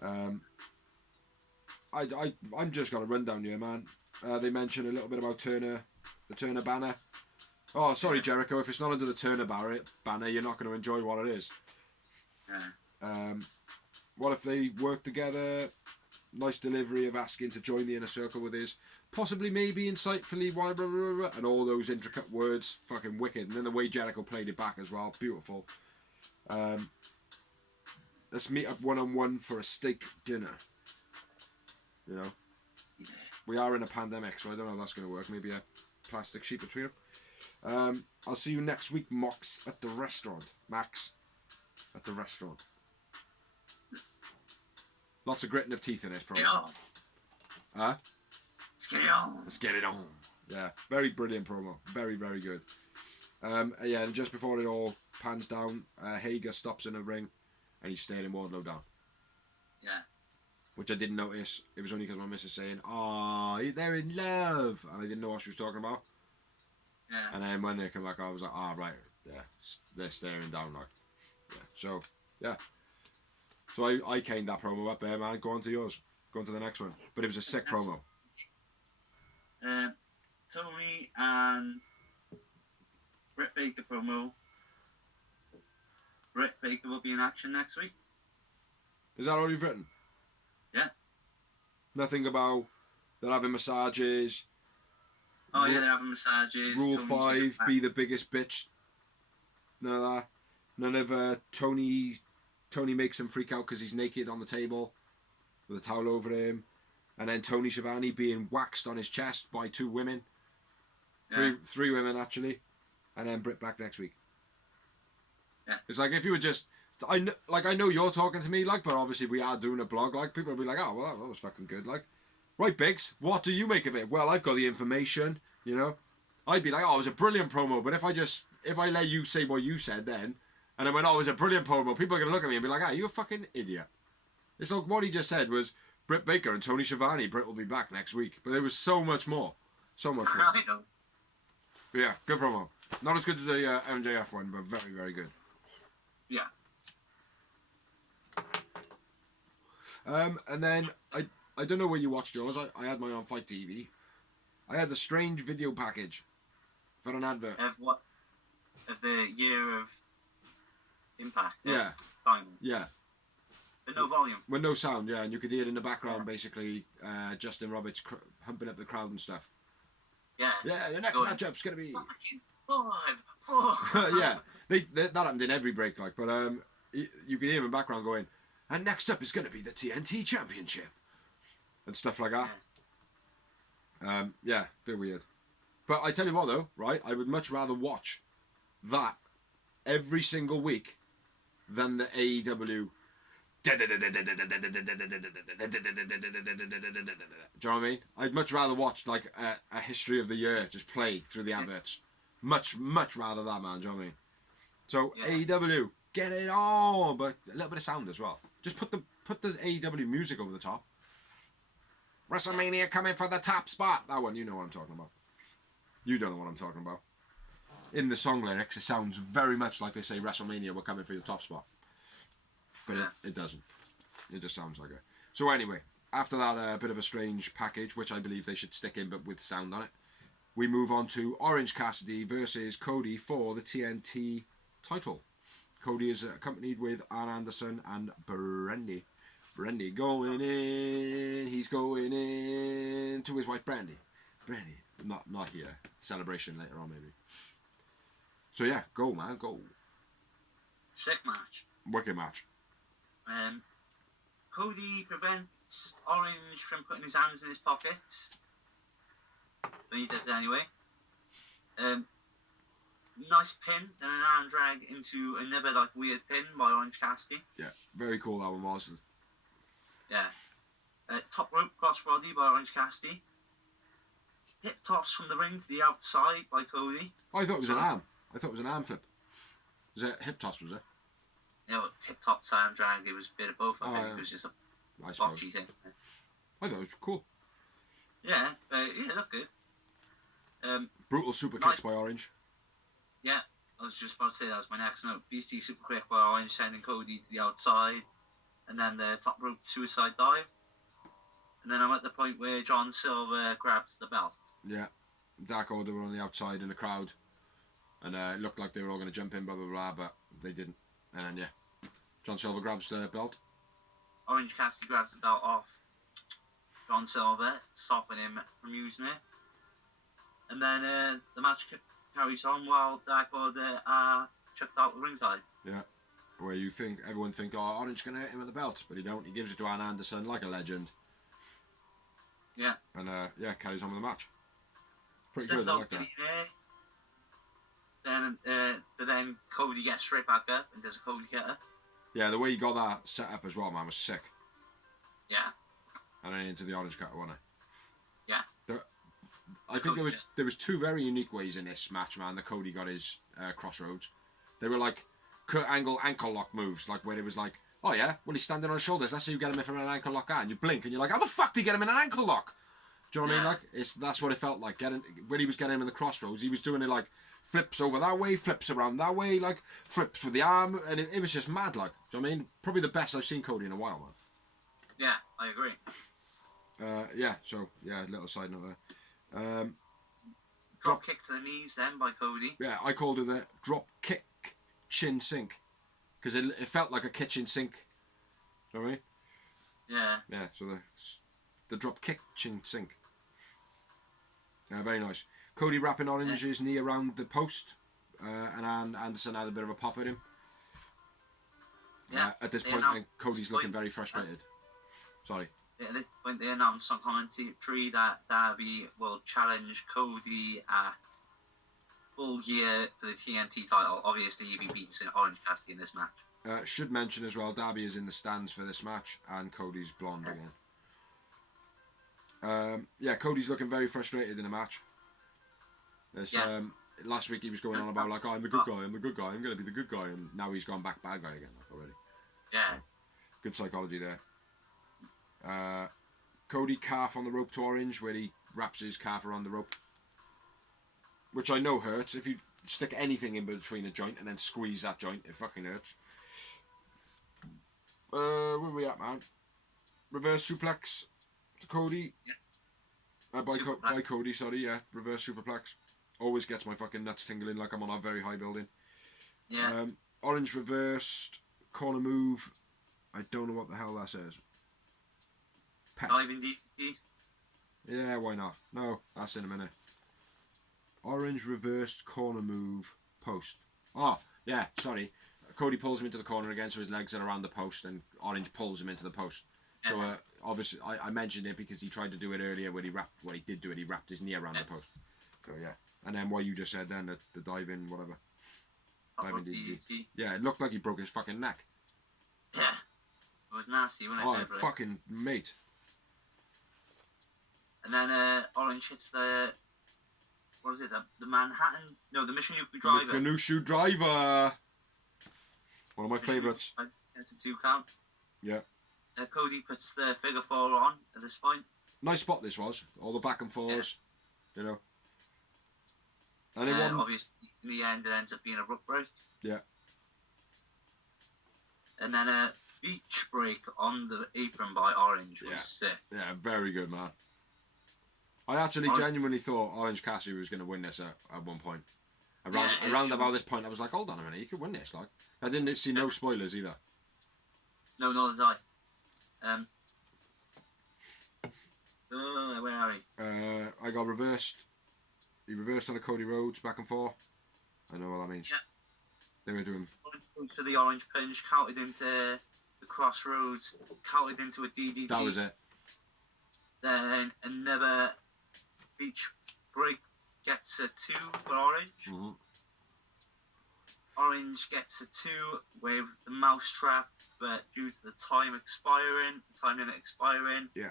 Planet. I'm just gonna run down here, man. They mention a little bit about the Turner banner. Oh, sorry, Jericho. If it's not under the Turner banner, you're not going to enjoy what it is. Yeah. What if they work together? Nice delivery of asking to join the Inner Circle with his possibly, maybe, insightfully, why, blah, blah, blah, and all those intricate words, fucking wicked. And then the way Jericho played it back as well, beautiful. Let's meet up one-on-one for a steak dinner. You know, we are in a pandemic, so I don't know how that's going to work. Maybe a plastic sheet between them. I'll see you next week, Max, at the restaurant. Max, at the restaurant. Lots of gritting of teeth in this promo. Huh? Let's get it on. Let's get it on. Yeah, very brilliant promo. Very, very good. Yeah, and just before it all pans down, Hager stops in a ring and he's staring Wardlow down. Yeah. Which I didn't notice. It was only because my missus saying, "Oh, they're in love," and I didn't know what she was talking about. Yeah. And then when they come back, I was like, "Ah, right, yeah, they're staring down like." Yeah. So yeah. So I caned that promo up there, man. Go on to yours. Go on to the next one. But it was a sick promo. Tony and Britt Baker promo. Britt Baker will be in action next week. Is that all you've written? Yeah. Nothing about they're having massages. Oh yeah, they're having massages. Rule Tony's 5, be the biggest bitch. None of that. None of Tony makes him freak out because he's naked on the table with a towel over him. And then Tony Schiavone being waxed on his chest by 2 women. Three women, actually. And then Britt back next week. Yeah. It's like if you were just... I know you're talking to me, like, but obviously we are doing a blog, like, people will be like, "Oh, well, that was fucking good," like. Right, Biggs, what do you make of it? Well, I've got the information, you know. I'd be like, "Oh, it was a brilliant promo," but if I let you say what you said then, and I went, "Oh, it was a brilliant promo," people are going to look at me and be like, "Ah, you're a fucking idiot." It's like what he just said was Britt Baker and Tony Schiavone. Britt will be back next week, but there was so much more. So much more. I know. But yeah, good promo. Not as good as the MJF one, but very, very good. Yeah. And then I don't know where you watched yours. I had mine on Fight TV. I had a strange video package for an advert. Of what? Of the year of Impact. Yeah. Diamond. Yeah. But no volume. With no sound, yeah, and you could hear it in the background, basically, Justin Roberts humping up the crowd and stuff. Yeah. Yeah, the next matchup's going to be... 5, 4. Yeah, that happened in every break, like, but you could hear him in the background going, "And next up is going to be the TNT Championship," and stuff like that. Yeah, bit weird. But I tell you what, though, right, I would much rather watch that every single week than the AEW. Do you know what I mean? I'd much rather watch like a history of the year just play through the adverts. Much rather that, man. Do you know what I mean? So AEW, get it on, but a little bit of sound as well. Just put the AEW music over the top. WrestleMania coming for the top spot. That one, you know what I'm talking about. You don't know what I'm talking about. In the song lyrics, it sounds very much like they say WrestleMania, we're coming for your top spot. But it doesn't. It just sounds like it. So anyway, after that bit of a strange package, which I believe they should stick in but with sound on it, we move on to Orange Cassidy versus Cody for the TNT title. Cody is accompanied with Arn Anderson and Brandy. Brandy going in. He's going in to his wife Brandy. Brandy. Not here. Celebration later on maybe. So yeah, go man, go. Sick match. Wicked match. Cody prevents Orange from putting his hands in his pockets. But he does it anyway. Nice pin, then an arm drag into another like weird pin by Orange Cassidy. Yeah, very cool that one was. Yeah. Top rope crossbody by Orange Cassidy. Hip toss from the ring to the outside by Cody. Oh, I thought it was an arm. I thought it was an arm flip. Was it hip toss, was it? Yeah, well, hip toss, arm drag, it was a bit of both. I think it was just a botchy thing. I thought it was cool. Yeah, it looked good. Brutal super kicks by Orange. Yeah, I was just about to say that was my next note. Beastie super quick by Orange, sending Cody to the outside. And then the top rope suicide dive. And then I'm at the point where John Silver grabs the belt. Yeah. Dark Order were on the outside in the crowd. And it looked like they were all going to jump in, blah, blah, blah, but they didn't. And then, yeah. John Silver grabs the belt. Orange Cassidy grabs the belt off John Silver, stopping him from using it. And then the match carries on while Dark Order are chucked out the ringside. Yeah. Where everyone think, oh, Orange going to hit him with the belt. But he don't. He gives it to Arn Anderson like a legend. Yeah. And, carries on with the match. Pretty Stiff good, I like that. But then Cody gets straight back up and does a Cody cutter. Yeah, the way he got that set up as well, man, was sick. Yeah. And then into the orange cutter, wasn't it? Yeah. I think there was two very unique ways in this match, man, that Cody got his crossroads. They were like Kurt Angle ankle lock moves, like where it was like, oh yeah, well he's standing on his shoulders, let's see you get him in from an ankle lock, and you blink and you're like, how the fuck did he get him in an ankle lock? Do you know what I mean? Like, that's what it felt like. When he was getting him in the crossroads, he was doing it like flips over that way, flips around that way, like flips with the arm, and it was just mad, like. Do you know what I mean? Probably the best I've seen Cody in a while, man. Yeah, I agree. Little side note there. Drop kick to the knees then by Cody. Yeah, I called it the drop kick chin sink, because it felt like a kitchen sink. You know what I mean? Yeah. Yeah, so the drop kick chin sink. Yeah, very nice. Cody wrapping Orange's knee around the post, and Anderson had a bit of a pop at him. Yeah. At this point, Cody's looking very frustrated. Sorry. At this point, they announced on commentary that Darby will challenge Cody at Full Gear for the TNT title. Obviously, if he beats Orange Cassidy in this match. Should mention as well, Darby is in the stands for this match, and Cody's blonde again. Cody's looking very frustrated in the match. Last week he was going on about like, oh, I'm the good guy, I'm going to be the good guy, and now he's gone back bad guy again already. Yeah. Good psychology there. Cody calf on the rope to Orange, where he wraps his calf around the rope, which I know hurts. If you stick anything in between a joint and then squeeze that joint, it fucking hurts. Where we at, man? Reverse suplex to Cody. Yeah. By Cody, sorry, yeah. Reverse superplex. Always gets my fucking nuts tingling like I'm on a very high building. Yeah. Orange reversed corner move. I don't know what the hell that says. Diving DP. Yeah, why not? No, that's in a minute. Orange reversed corner move post. Oh, yeah, sorry. Cody pulls him into the corner again, so his legs are around the post, and Orange pulls him into the post. So obviously, I mentioned it because he tried to do it earlier when he wrapped. Well, he did do it. He wrapped his knee around the post. So yeah, and then what you just said then, the dive in, whatever. Diving DDT. Yeah, it looked like he broke his fucking neck. Yeah, it was nasty, wasn't it? Oh, fucking mate. And then Orange hits the. What is it? The Manhattan? No, the Mission Driver. The Canushu Driver. One of my favourites. It's a 2 count. Yeah. Cody puts the figure 4 on at this point. Nice spot this was. All the back and forths, you know. And obviously, in the end, it ends up being a rope break. Yeah. And then a beach break on the apron by Orange was sick. Yeah, very good, man. I actually genuinely thought Orange Cassidy was going to win this at one point. Around about this point, I was like, hold on a minute, he could win this. Like, I didn't see no spoilers either. No, nor did I. Where are we? I got reversed. He reversed on a Cody Rhodes back and forth. I know what that means. Yeah. They were doing. To the orange punch, counted into the crossroads, counted into a DDT. That was it. Then another beach break gets a 2 for Orange. Mm-hmm. Orange gets a 2 with the mousetrap, but due to the time limit expiring. Yeah.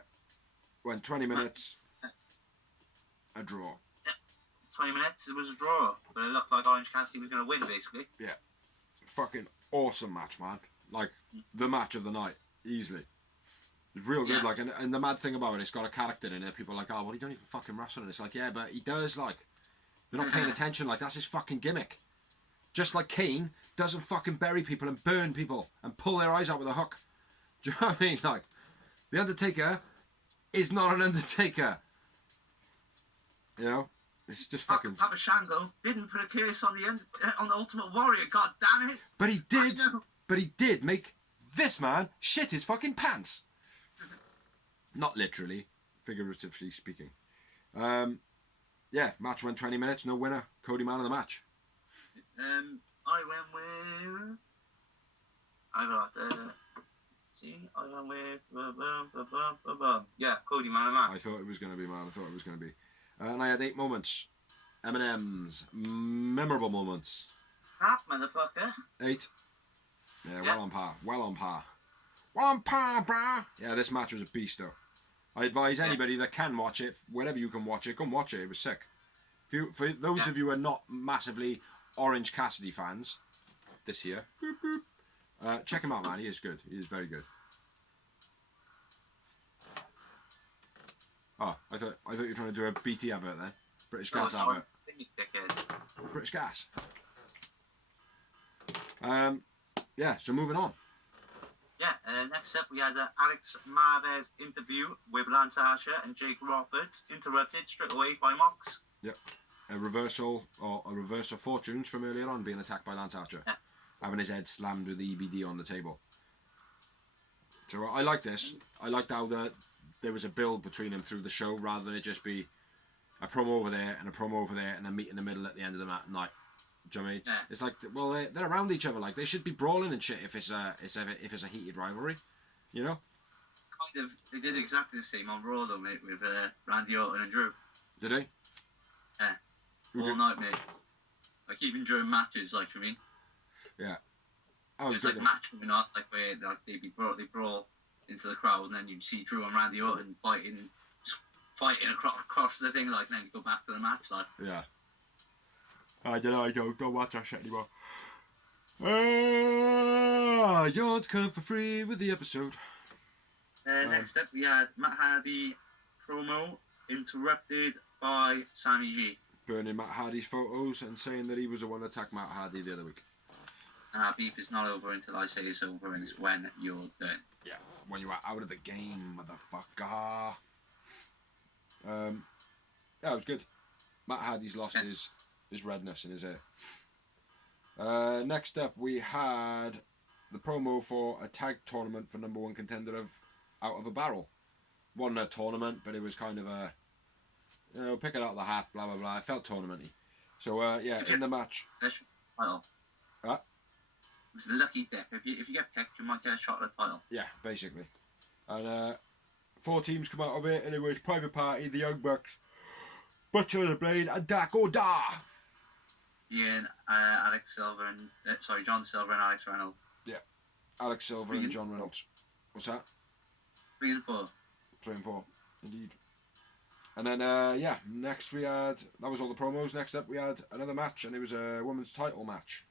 Went 20 minutes. A draw. Yeah. 20 minutes, it was a draw. But it looked like Orange Cassidy was going to win, basically. Yeah. Fucking awesome match, man. Like, the match of the night. Easily. It's real good, like, and the mad thing about it, it's got a character in it. People are like, oh, well, he don't even fucking wrestle. And it's like, yeah, but he does, like. You're not paying attention, like, that's his fucking gimmick. Just like Kane doesn't fucking bury people and burn people and pull their eyes out with a hook. Do you know what I mean? Like, The Undertaker is not an Undertaker. You know? It's just fucking... Papa Shango didn't put a curse on the Ultimate Warrior, god damn it! But he did make this man shit his fucking pants. Not literally, figuratively speaking. Match went 20 minutes, no winner. Cody man of the match. I went with... Yeah, Cody man of the match. I thought it was going to be, man. And I had 8 moments. M&M's. Memorable moments. Tap, motherfucker. 8. Yeah, well on par. Well on par. Well on par, brah. Yeah, this match was a beast, though. I advise anybody that can watch it, wherever you can watch it, come watch it. It was sick. For those of you who are not massively Orange Cassidy fans, this year, boop, boop, check him out, man. He is good. He is very good. Oh, I thought you were trying to do a BT advert there. British Gas advert. British Gas. Yeah, so moving on. Yeah, next up we had Alex Marvez interview with Lance Archer and Jake Roberts, interrupted straight away by Mox. Yep. A reversal of fortunes from earlier on, being attacked by Lance Archer. Yeah. Having his head slammed with the EBD on the table. So I like this. I liked how there was a build between them through the show, rather than it just be a promo over there and a promo over there and a meet in the middle at the end of the night. Do you know what I mean? Yeah. It's like, well, they're around each other. Like, they should be brawling and shit if it's a heated rivalry, you know. Kind of. They did exactly the same on Raw though, mate, with Randy Orton and Drew. Did they? Yeah. All night, mate. Like even during matches, like I mean. Yeah. It's like match coming on, like where like they brawl into the crowd, and then you see Drew and Randy Orton fighting across the thing, like then you go back to the match, like. Yeah. I don't know. I don't watch that shit anymore. Yawns come for free with the episode. Next up, we had Matt Hardy promo interrupted by Sammy G. Burning Matt Hardy's photos and saying that he was the one that attacked Matt Hardy the other week. And our beef is not over until I say it's over, and it's when you're done. Yeah, when you are out of the game, motherfucker. Yeah, it was good. Matt Hardy's lost his redness in his hair. Next up, we had the promo for a tag tournament for number one contender of Out of a Barrel. Wasn't a tournament, but it was kind of a, you know, pick it out of the hat, blah, blah, blah. It felt tournament-y. So, yeah, in the match. Title. What? It was a lucky dip. If you get picked, you might get a shot at the title. Yeah, basically. And 4 teams come out of it, and it was Private Party, the Young Bucks, Butcher of the Blade, and Dakoda. Ian, John Silver and Alex Reynolds. Yeah, Alex Silver and John Reynolds. What's that? 3 and 4. 3 and 4, indeed. And then, yeah, next we had, that was all the promos. Next up we had another match, and it was a women's title match.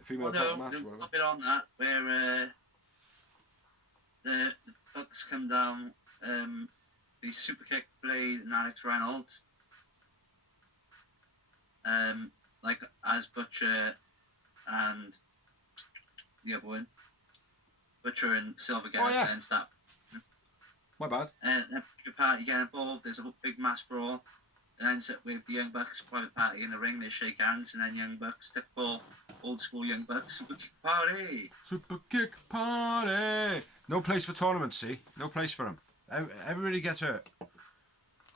A female title match, there's whatever. A bit on that, where the Bucks come down, the super kick Blade and Alex Reynolds. Like as Butcher and the other one, Butcher and Silver get against that. My bad. And Private Party get involved. There's a big mass brawl. It ends up with the Young Bucks, Private Party in the ring. They shake hands, and then Young Bucks, typical old school Young Bucks, super kick party. Super kick party. No place for tournaments. See, no place for them. Everybody gets hurt.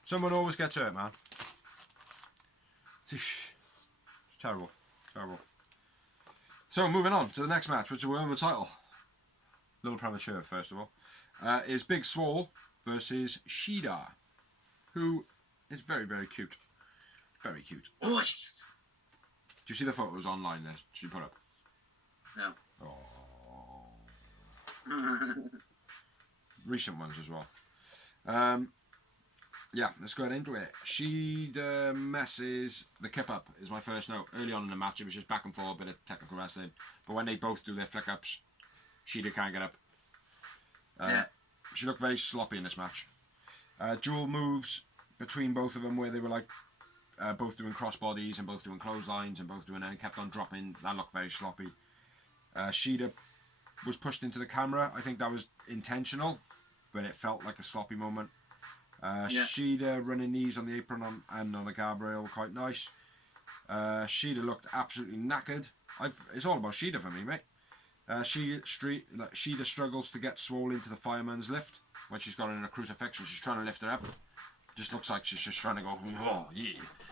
Someone always gets hurt, man. Terrible. So moving on to the next match, which is a women's title. A little premature, first of all. Is Big Swole versus Shida, who is very, very cute. Very cute. Nice. Do you see the photos online there she put up? No. Oh. Recent ones as well. Yeah, let's go ahead into it. Shida messes the kip up, is my first note. Early on in the match, it was just back and forth, a bit of technical wrestling. But when they both do their flick ups, Shida can't get up. She looked very sloppy in this match. Dual moves between both of them, where they were like both doing crossbodies and both doing clotheslines and both doing and kept on dropping. That looked very sloppy. Shida was pushed into the camera. I think that was intentional, but it felt like a sloppy moment. Shida running knees on the apron and on the guardrail, quite nice. Shida looked absolutely knackered. It's all about Shida for me, mate. Shida struggles to get Swole into the fireman's lift when she's got her in a crucifix. She's trying to lift her up. Just looks like she's just trying to go, oh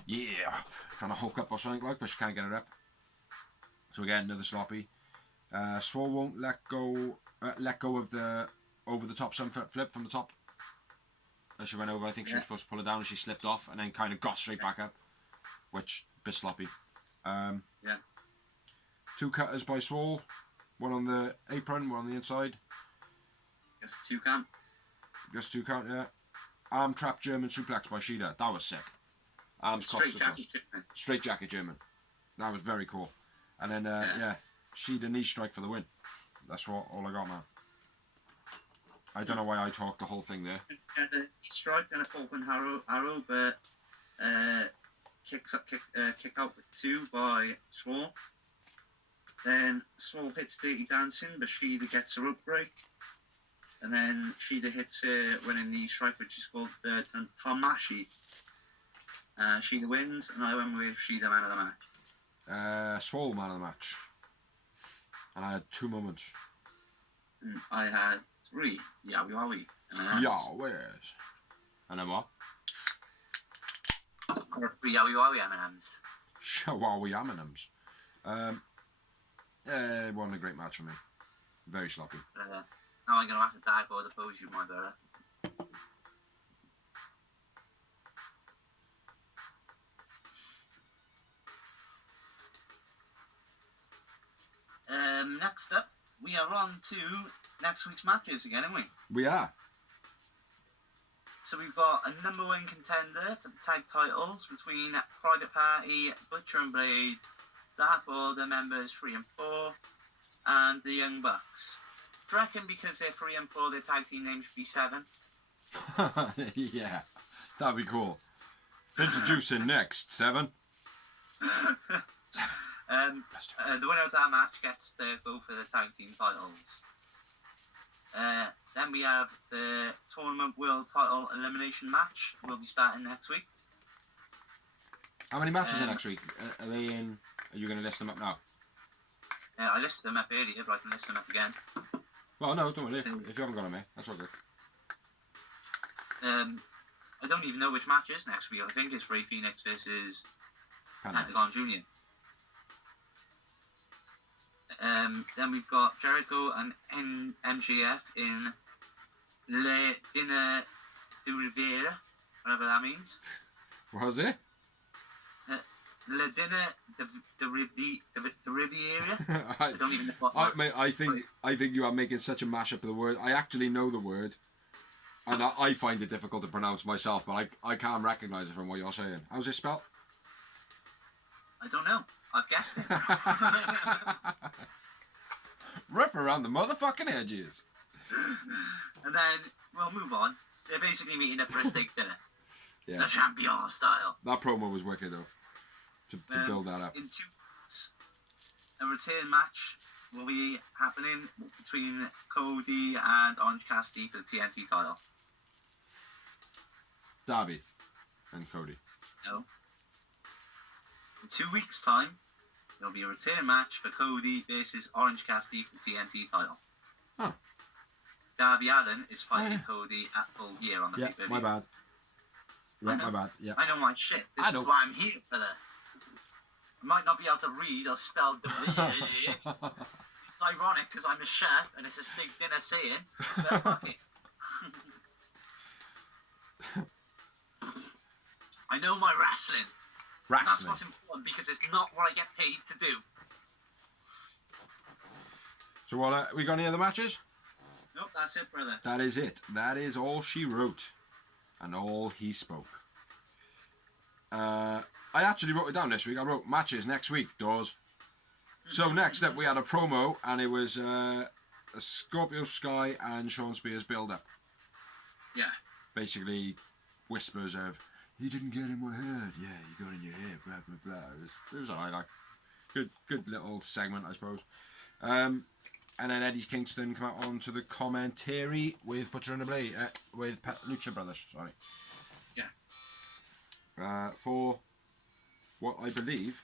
yeah, trying to hook up or something like, but she can't get her up. So again, another sloppy. Swole won't let go of the over the top sunset flip from the top. As she went over, I think she was supposed to pull it down and she slipped off and then kind of got straight back up. which a bit sloppy. Yeah. 2 cutters by Swole, one on the apron, one on the inside. Guess 2 count. Just 2 count, yeah. Arm trap German suplex by Shida. That was sick. Arms crossed across. Straight jacket German. That was very cool. And then, yeah, Shida knee strike for the win. That's all I got, man. I don't know why I talked the whole thing there. Strike and a open arrow, but kick out with 2 by Swole. Then Swole hits Dirty Dancing, but Shida gets a rope break. And then Shida hits her running knee strike, which is called the Tamashi. Shida wins, and I went with Shida man of the match. Swole man of the match. And I had 2 moments. I had 3. Yowie wowie. Yowies. And then what? 3 yowie wowie M&Ms. Showowie M&Ms. It wasn't a great match for me. Very sloppy. Now I'm going to have to tag or oppose you, my brother. Next up, we are on to next week's matches again, aren't we? We are. So we've got a number 1 contender for the tag titles between Private Party, Butcher and Blade, Dark Order members 3 and 4, and the Young Bucks. Do you reckon because they're 3 and 4, their tag team name should be 7? Yeah, that'd be cool. Introducing next, 7. The winner of that match gets to go for the tag team titles. Then we have the Tournament World Title Elimination match. Will be starting next week. How many matches are next week? Are they in? Are you going to list them up now? I listed them up earlier, but I can list them up again. Well, no, don't worry. If you haven't got them, that's all good. I don't even know which match is next week. I think it's Ray Phoenix versus Pentagon Jr. Then we've got Jericho and MJF in Le Dinner de Riviera, whatever that means. What was it? Le Dinner de Riviera. I don't even know what. Mate, I think you are making such a mashup of the word. I actually know the word, and I find it difficult to pronounce myself, but I can't recognise it from what you're saying. How's it spelled? I don't know. I've guessed it. Rough around the motherfucking edges. And then we'll move on. They're basically meeting up for a steak dinner. Yeah. The champion style. That promo was wicked though. To build that up. In 2 weeks, a return match will be happening between Cody and Orange Cassidy for the TNT title. Darby and Cody. No. In 2 weeks' time, there'll be a return match for Cody versus Orange Cassidy for the TNT title. Huh. Darby Allin is fighting Cody at Full Gear on the pay-per-view. My bad. Yeah, my bad. Yeah. I know my shit. This is why I'm here, brother. I might not be able to read or spell the It's ironic because I'm a chef and it's a steak dinner saying, but fuck it. I know my wrestling. That's what's important because it's not what I get paid to do. So what? We got any other matches? Nope, that's it, brother. That is it. That is all she wrote, and all he spoke. I actually wrote it down this week. I wrote matches next week, doors. So next up we had a promo, and it was a Scorpio Sky and Sean Spears build-up. Yeah. Basically, whispers of, "He didn't get in my head. Yeah, he got in your head, blah, blah, blah." It was alright, like. Good little segment, I suppose. And then Eddie Kingston come out onto the commentary with Butcher and the Blade, with Lucha Brothers, sorry. Yeah. For what I believe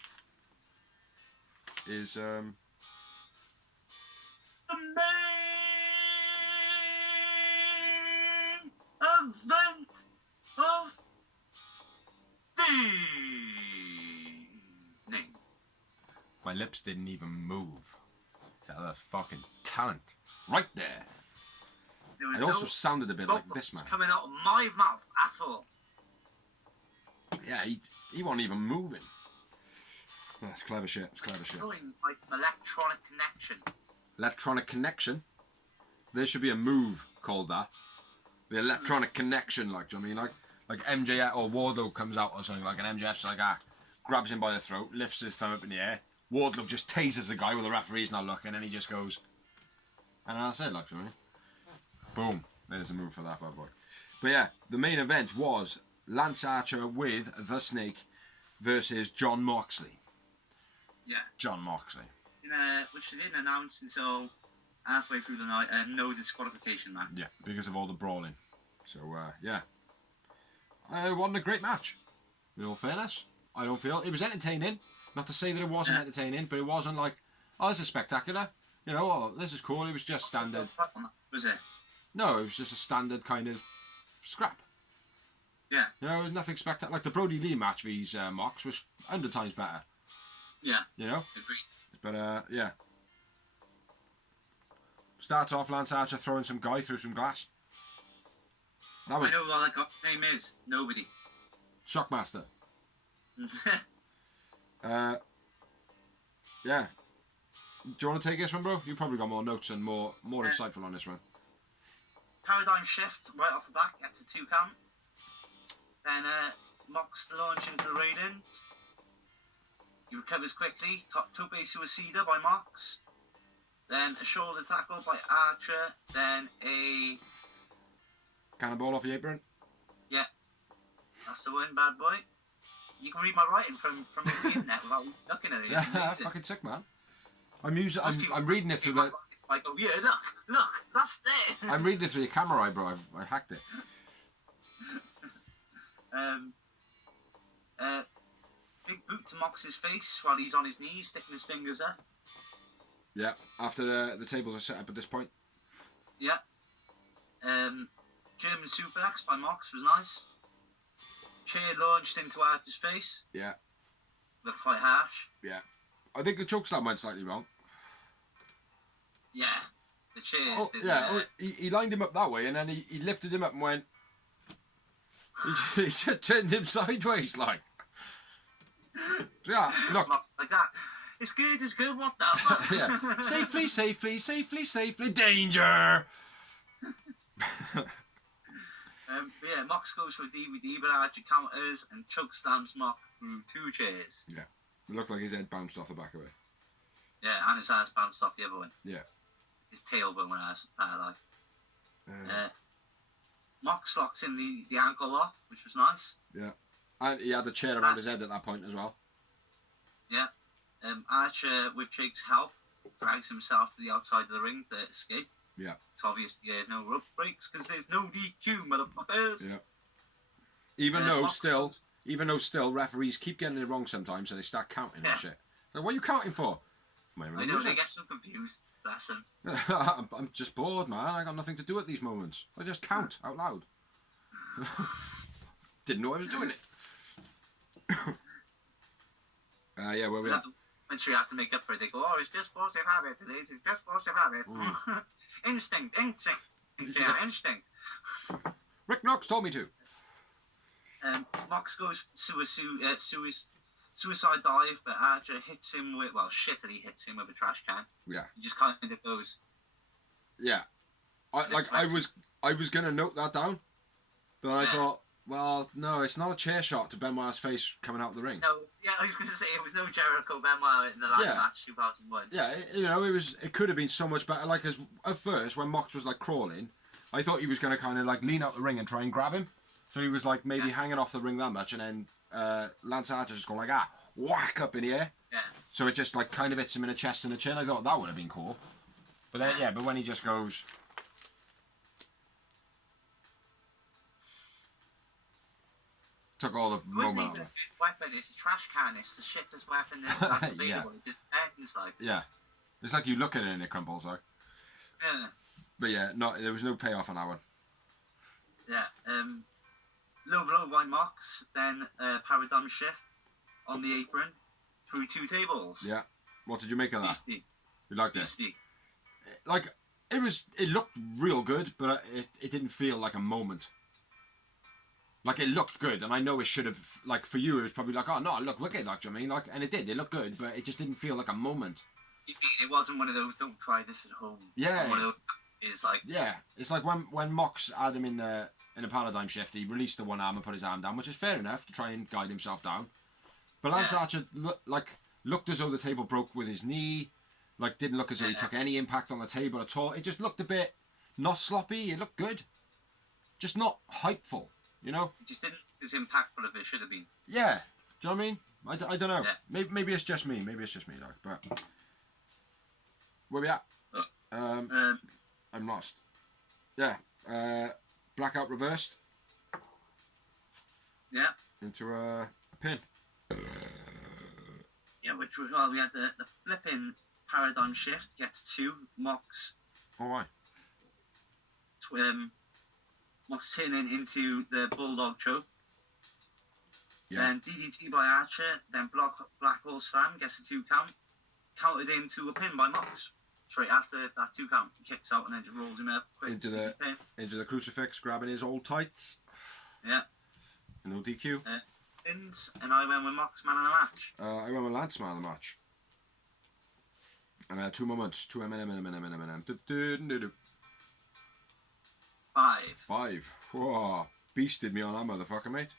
is the main event of the evening. my lips didn't even move. That's the fucking talent right there. It also sounded a bit like this man. Coming out of my mouth at all. Yeah, he wasn't even moving. That's clever shit. It's clever shit. Doing like electronic connection. Electronic connection. There should be a move called that. The electronic connection, like, do you know what I mean? Like MJF or Wardlow comes out or something, like, and MJF's like, grabs him by the throat, lifts his thumb up in the air. Wardlow just tases the guy while the referee's not looking, and he just goes, and that's it, like, do you know what I mean? Boom. There's a move for that bad boy. But yeah, the main event was Lance Archer with The Snake versus John Moxley. Yeah. John Moxley. Which they didn't announce until halfway through the night, no disqualification match. Yeah, because of all the brawling. So, yeah. It wasn't a great match. In all fairness, I don't feel... It was entertaining. Not to say that it wasn't entertaining, but it wasn't like, oh, this is spectacular. You know, oh, this is cool. It was just standard. Was it? No, it was just a standard kind of scrap. Yeah. You know, it was nothing spectacular. Like the Brody Lee match with his Mox was 100 times better. Yeah. You know? Agreed. But, yeah. Starts off Lance Archer throwing some guy through some glass. That was I know what that guy's name is. Nobody. Shockmaster. Yeah. Do you want to take this one, bro? You probably got more notes and more insightful on this one. Paradigm shift right off the bat, gets a 2 count. Then Mox launch into the Raidens. He recovers quickly. Tope Suicida by Mox. Then a shoulder tackle by Archer. Then a... Cannonball off the apron. Yeah. That's the one, bad boy. You can read my writing from the internet without looking at it. Yeah, fucking sick, man. I'm reading it through the... I go, yeah, look, that's there. I'm reading it through your camera eye, bro. I hacked it. Big boot to Mox's face while he's on his knees, sticking his fingers up. Yeah, after the tables are set up at this point. Yeah. German suplex by Mox was nice. Chair launched into Archer's face. Yeah. Looked quite harsh. Yeah. I think the chokeslam went slightly wrong. Yeah. The chairs Oh, didn't... yeah, he lined him up that way, and then he lifted him up and went... he just turned him sideways, like... Yeah, look. Like that. It's good, what the fuck? Yeah. Safely, danger! Yeah, Mox goes for a DVD, but Archer counters and chokeslams Mox through 2 chairs. Yeah. It looked like his head bounced off the back of it. Yeah, and his ass bounced off the other one. Yeah. His tailbone went out like. Mox locks in the ankle lock, which was nice. Yeah. And he had a chair around his head at that point as well. Yeah. Archer, with Jake's help, drags himself to the outside of the ring to escape. Yeah. It's obvious there's no rope breaks because there's no DQ, motherfuckers. Yeah. Even though still referees keep getting it wrong sometimes, so they start counting and shit. Like, what are you counting for? I know, they get so confused. Bless them. I'm just bored, man. I got nothing to do at these moments. I just count out loud. Didn't know I was doing it. Yeah, where we at? Make sure you have to make up for it. They go, oh, it's just force of habit. It's just force of habit. Instinct. Yeah, instinct. Rick Knox told me to. Mox goes suicide dive, but Archer hits him with, well, he hits him with a trash can. Yeah. He just kind of goes. Yeah. I was gonna note that down, but I thought, well, no, it's not a chair shot to Benoit's face coming out of the ring. No, yeah, I was going to say it was no Jericho Benoit in the last match 2001. Yeah, it could have been so much better. Like, at first, when Mox was like crawling, I thought he was going to kind of like lean out the ring and try and grab him. So he was like maybe hanging off the ring that much, and then Lance Archer just going like whack up in the air. Yeah. So it just like kind of hits him in the chest and the chin. I thought that would have been cool. But then but when he just goes. Took all the moment out of it. Weapon, it's a trash can, it's the shittest weapon that's available. Yeah. It just ends like. Yeah. It's like you look at it and it crumbles, like. Yeah. But yeah, there was no payoff on that one. Yeah. Low blow by Mox, then paradigm shift on the apron through 2 tables. Yeah. What did you make of that? Beastie. You liked it? Beastie. Like, it looked real good, but it didn't feel like a moment. Like, it looked good, and I know it should have, like, for you, it was probably like, oh, no, it looked wicked, like, do you know what I mean? Like, and it did, it looked good, but it just didn't feel like a moment. It wasn't one of those, don't try this at home. Yeah. One of those is like... Yeah, it's like when Mox had him in the paradigm shift, he released the one arm and put his arm down, which is fair enough to try and guide himself down. But Lance Archer, looked as though the table broke with his knee, like, didn't look as though he took any impact on the table at all. It just looked a bit, not sloppy, it looked good. Just not hypeful, you know? It just didn't look as impactful as it should have been. Yeah, do you know what I mean? I don't know. Yeah. Maybe it's just me, like, but... Where we at? I'm lost. Yeah, blackout reversed. Yeah. Into a pin. Yeah, we had the flipping paradigm shift, gets 2, Mox. Oh, why? Mox turning into the bulldog choke. Yeah. Then DDT by Archer, then black hole slam, gets a 2 count. Counted into a pin by Mox. Straight after that 2 count, he kicks out and then just rolls him up quick into the crucifix, grabbing his old tights. Yeah. No DQ. Pins, and I went with Mox man of the match. I went with Lance man of the match. And 2 moments. 2 M. 5. Whoa. Beasted me on that motherfucker, mate.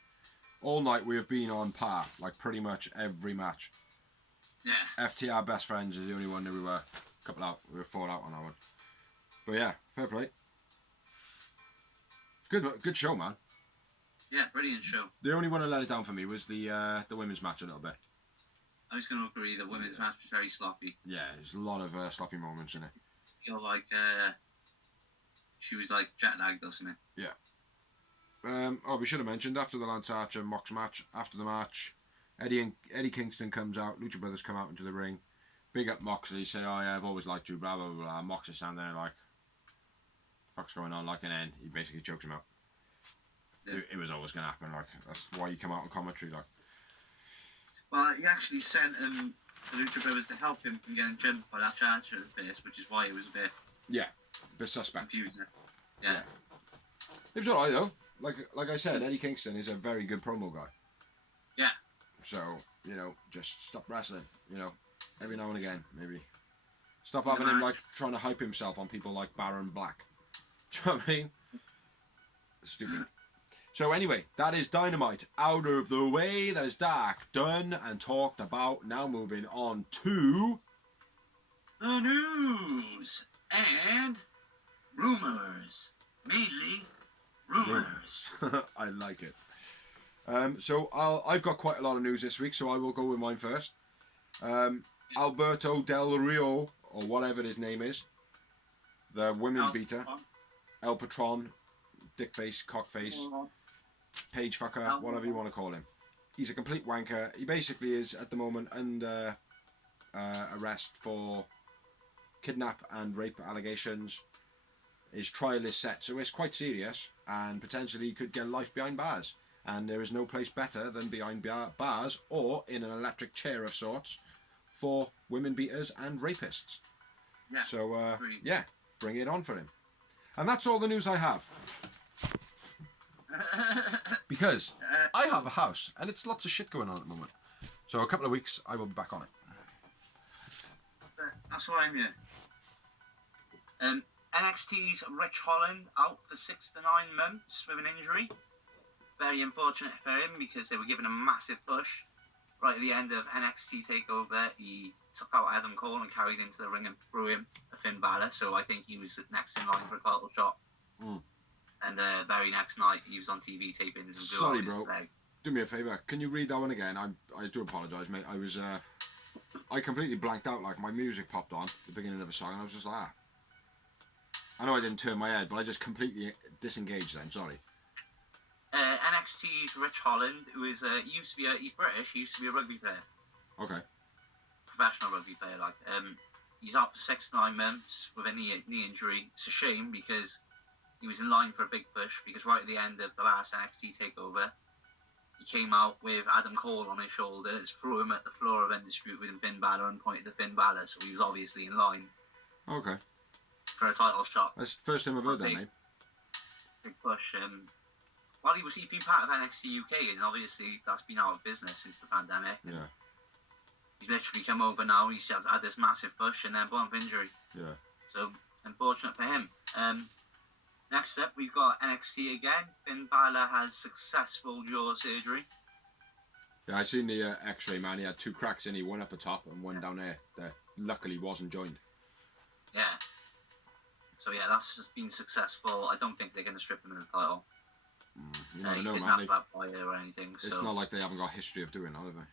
All night we have been on par, like pretty much every match. Yeah. FTR best friends is the only one that we were we were 4 out on that one. But yeah, fair play. Good show, man. Yeah, brilliant show. The only one that let it down for me was the women's match a little bit. I was going to agree, the women's match was very sloppy. Yeah, there's a lot of sloppy moments in it. I feel like she was like jet lagged or something. Yeah. We should have mentioned after the Lance Archer Mox match, after the match, Eddie Kingston comes out, Lucha Brothers come out into the ring, big up Moxley, say, oh yeah, I've always liked you, blah blah blah. Mox is standing there like, fuck's going on, like, and then he basically chokes him out. Yeah. It was always going to happen, like, that's why he came out on commentary, like. Well, he actually sent the Lucha Brothers to help him from getting jumped by that Archer at first, which is why it was a bit... Yeah, a bit suspect. Confusing. Yeah. It was alright though. Like I said, Eddie Kingston is a very good promo guy. Yeah. So, you know, just stop wrestling, you know, every now and again, maybe. Stop having him, like, trying to hype himself on people like Baron Black. Do you know what I mean? Stupid. So anyway, that is Dynamite out of the way. That is Dark done and talked about. Now moving on to... the news and rumours. Mainly rumours. I like it. So I've got quite a lot of news this week, so I will go with mine first. Alberto Del Rio, or whatever his name is, the women beater, El Patron, dickface, cockface, page fucker, whatever you want to call him. He's a complete wanker. He basically is at the moment under arrest for kidnap and rape allegations. His trial is set, so it's quite serious, and potentially could get life behind bars. And there is no place better than behind bars or in an electric chair of sorts for women beaters and rapists. Yeah, so, yeah, bring it on for him. And that's all the news I have. Because I have a house, and it's lots of shit going on at the moment. So a couple of weeks, I will be back on it. That's why I'm here. NXT's Rich Holland out for 6 to 9 months with an injury. Very unfortunate for him because they were given a massive push. Right at the end of NXT TakeOver, he took out Adam Cole and carried into the ring and threw him a Finn Balor. So I think he was next in line for a title shot. Mm. And the very next night, he was on TV tapings. And sorry, bro. Do me a favour. Can you read that one again? I do apologise, mate. I completely blanked out. Like, my music popped on at the beginning of a song, and I was just like, ah. I know I didn't turn my head, but I just completely disengaged then. Sorry. NXT's Rich Holland, who is used to be he's British. He used to be a rugby player. Okay. Professional rugby player, like. He's out for 6 to 9 months with a knee injury. It's a shame because he was in line for a big push. Because right at the end of the last NXT takeover, he came out with Adam Cole on his shoulders, threw him at the floor of Undisputed with Finn Balor and pointed to Finn Balor. So he was obviously in line. Okay. For a title shot. That's the first time I've heard that, mate. Big push. Well, he's been part of NXT UK, and obviously that's been out of business since the pandemic. Yeah. He's literally come over now. He's just had this massive push and then born of injury. Yeah. So, unfortunate for him. Next up, we've got NXT again. Finn Balor has successful jaw surgery. Yeah, I seen the X-ray, man. He had 2 cracks in. He one up the top and one down there. That luckily wasn't joined. Yeah. So yeah, that's just been successful. I don't think they're going to strip him of the title. You never know, He man. didn't have fire or anything. It's so. not like they haven't got a history of doing that, have they?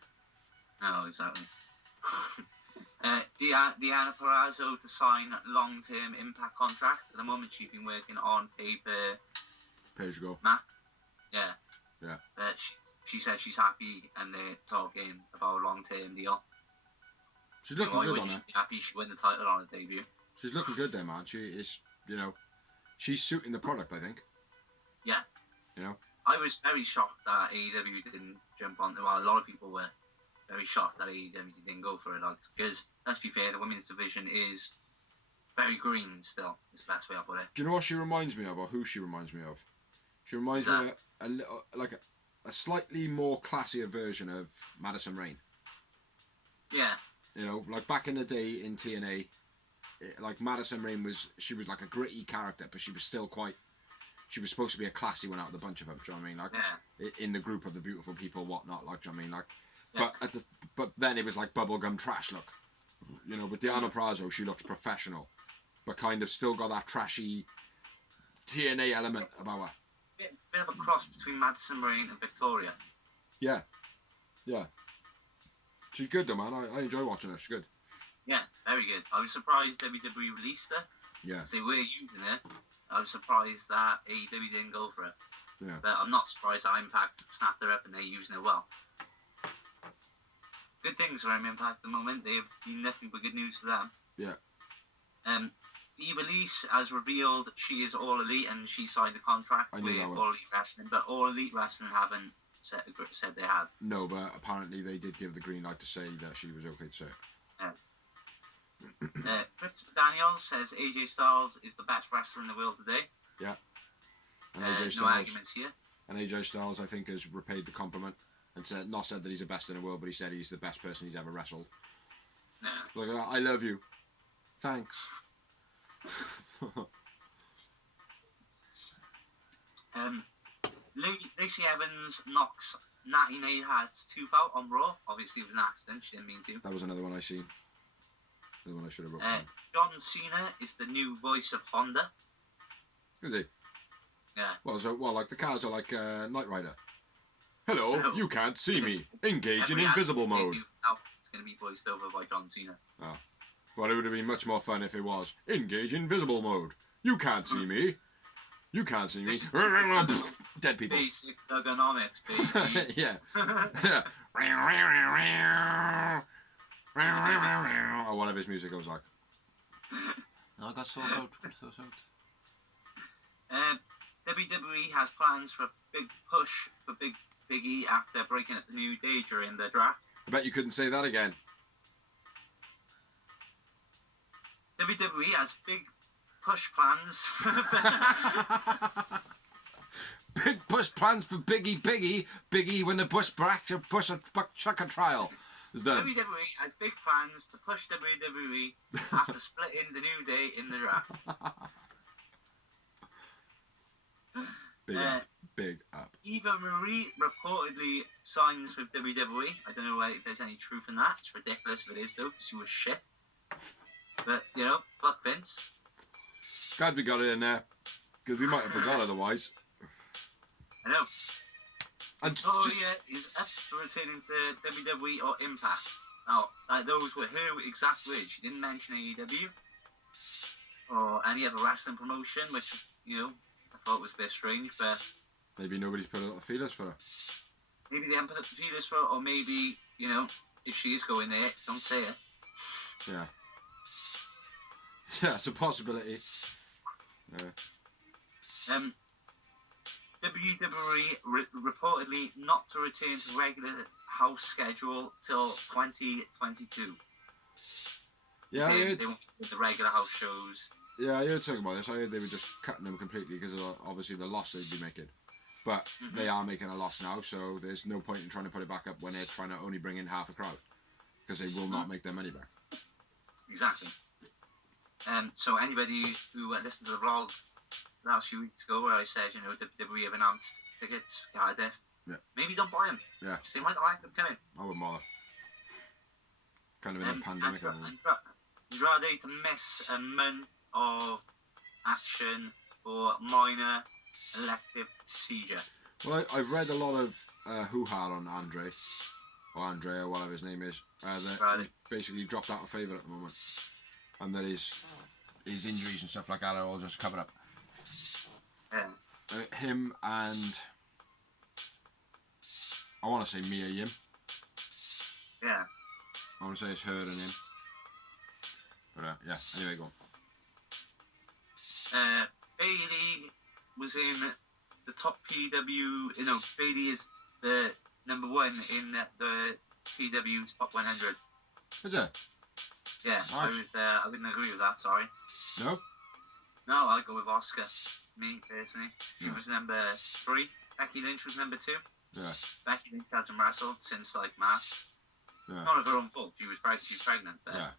No, exactly. Deanna Purrazzo to sign long-term Impact contract. At the moment, she's been working on paper. Page go. Mac. Yeah. Yeah. But she said she's happy, and they're talking about a long-term deal. She's looking good on it. Happy she won the title on her debut. She's looking good there, man. She is, she's suiting the product, I think. Yeah. You know. I was very shocked that AEW didn't jump on. Well, a lot of people were very shocked that AEW didn't go for it. Because let's be fair, the women's division is very green still. Is the best way I put it. Do you know what she reminds me of, or who she reminds me of? She reminds me of a little, like a slightly more classier version of Madison Rayne. Yeah. Like back in the day in TNA, like Madison Rayne was like a gritty character, but she was still she was supposed to be a classy one out of the bunch of them. Do you know what I mean? Like in the group of the beautiful people, whatnot. Like, do you know what I mean? Like. Yeah. But then it was like bubblegum trash look, But Deanna Purrazzo, she looks professional, but kind of still got that trashy TNA element about her. Bit of a cross between Madison Rayne and Victoria. Yeah. She's good though, man. I enjoy watching her. She's good. Yeah, very good. I was surprised WWE released her. Yeah. Because they were using her. I was surprised that AEW didn't go for it. Yeah. But I'm not surprised that Impact snapped her up and they're using her well. Good things for Impact at the moment. They've been nothing but good news for them. Yeah. Eva Elise has revealed she is All Elite and she signed a contract with All Elite Wrestling, but All Elite Wrestling haven't said they have. No, but apparently they did give the green light to say that she was okay to say it. Yeah. Christopher Daniels says AJ Styles is the best wrestler in the world today. Yeah. And AJ Styles, no arguments here. And AJ Styles, I think, has repaid the compliment. And not said that he's the best in the world, but he said he's the best person he's ever wrestled. Yeah. Like, I love you. Thanks. Lacey Evans knocks Natty Nayhat's tooth out on Raw. Obviously, it was an accident. She didn't mean to. That was another one I seen. Another one I should have wrote. John Cena is the new voice of Honda. Is he? Yeah. Well, like the cars are like Knight Rider. Hello, you can't see me. Engage in Every invisible mode. Now it's going to be voiced over by John Cena. Oh. Well, it would have been much more fun if it was engage in invisible mode. You can't see me. You can't see me. Dead people. Basic ergonomics, baby. Yeah. Or whatever his music goes like. I got so out. WWE has plans for a big push for Big E after breaking up the New Day during the draft. I bet you couldn't say that again. WWE has big push plans for big push plans for Biggie when the Bush Chucker trial is done. WWE has big plans to push WWE after splitting the New Day in the draft. Big up. Eva Marie reportedly signs with WWE. I don't know if there's any truth in that. It's ridiculous if it is, though, because she was shit. But, fuck Vince. Glad we got it in there, because we might have forgot otherwise. I know. And is up for returning to WWE or Impact. Now, those were her exact words. She didn't mention AEW or any other wrestling promotion, which, I thought was a bit strange, but... Maybe nobody's put out the feelers for her. Maybe they haven't put out the feelers for her, or maybe, if she is going there, don't say it. Yeah. Yeah, it's a possibility. Yeah. WWE reportedly not to return to regular house schedule till 2022. Yeah, I heard... They won't do the regular house shows. Yeah, I heard talking about this. I heard they were just cutting them completely because of obviously the loss they'd be making. But they are making a loss now, so there's no point in trying to put it back up when they're trying to only bring in half a crowd, because they will not make their money back. Exactly. So anybody who listened to the vlog last few weeks ago where I said, WWE have announced tickets for Cardiff, maybe don't buy them. Yeah. Because they might not like them coming. I wouldn't bother. Kind of in a pandemic. You'd rather to miss a month of action or minor elective procedure. Well, I've read a lot of hoo-ha on Andre, or Andre, or whatever his name is, that he's basically dropped out of favour at the moment, and that his injuries and stuff like that are all just covered up. Yeah. Him and I want to say Mia Yim. Yeah. I want to say it's her and him. But yeah, anyway, go on. Bailey was in the top PW. Bailey is the number one in the PW's top 100. Is it? Yeah, nice. I wouldn't agree with that. Sorry. No. No, I'd go with Oscar. Me personally, she was number 3. Becky Lynch was number 2. Yeah. Becky Lynch hasn't wrestled since like March. Yeah. Not of her own fault. She's pregnant, but yeah.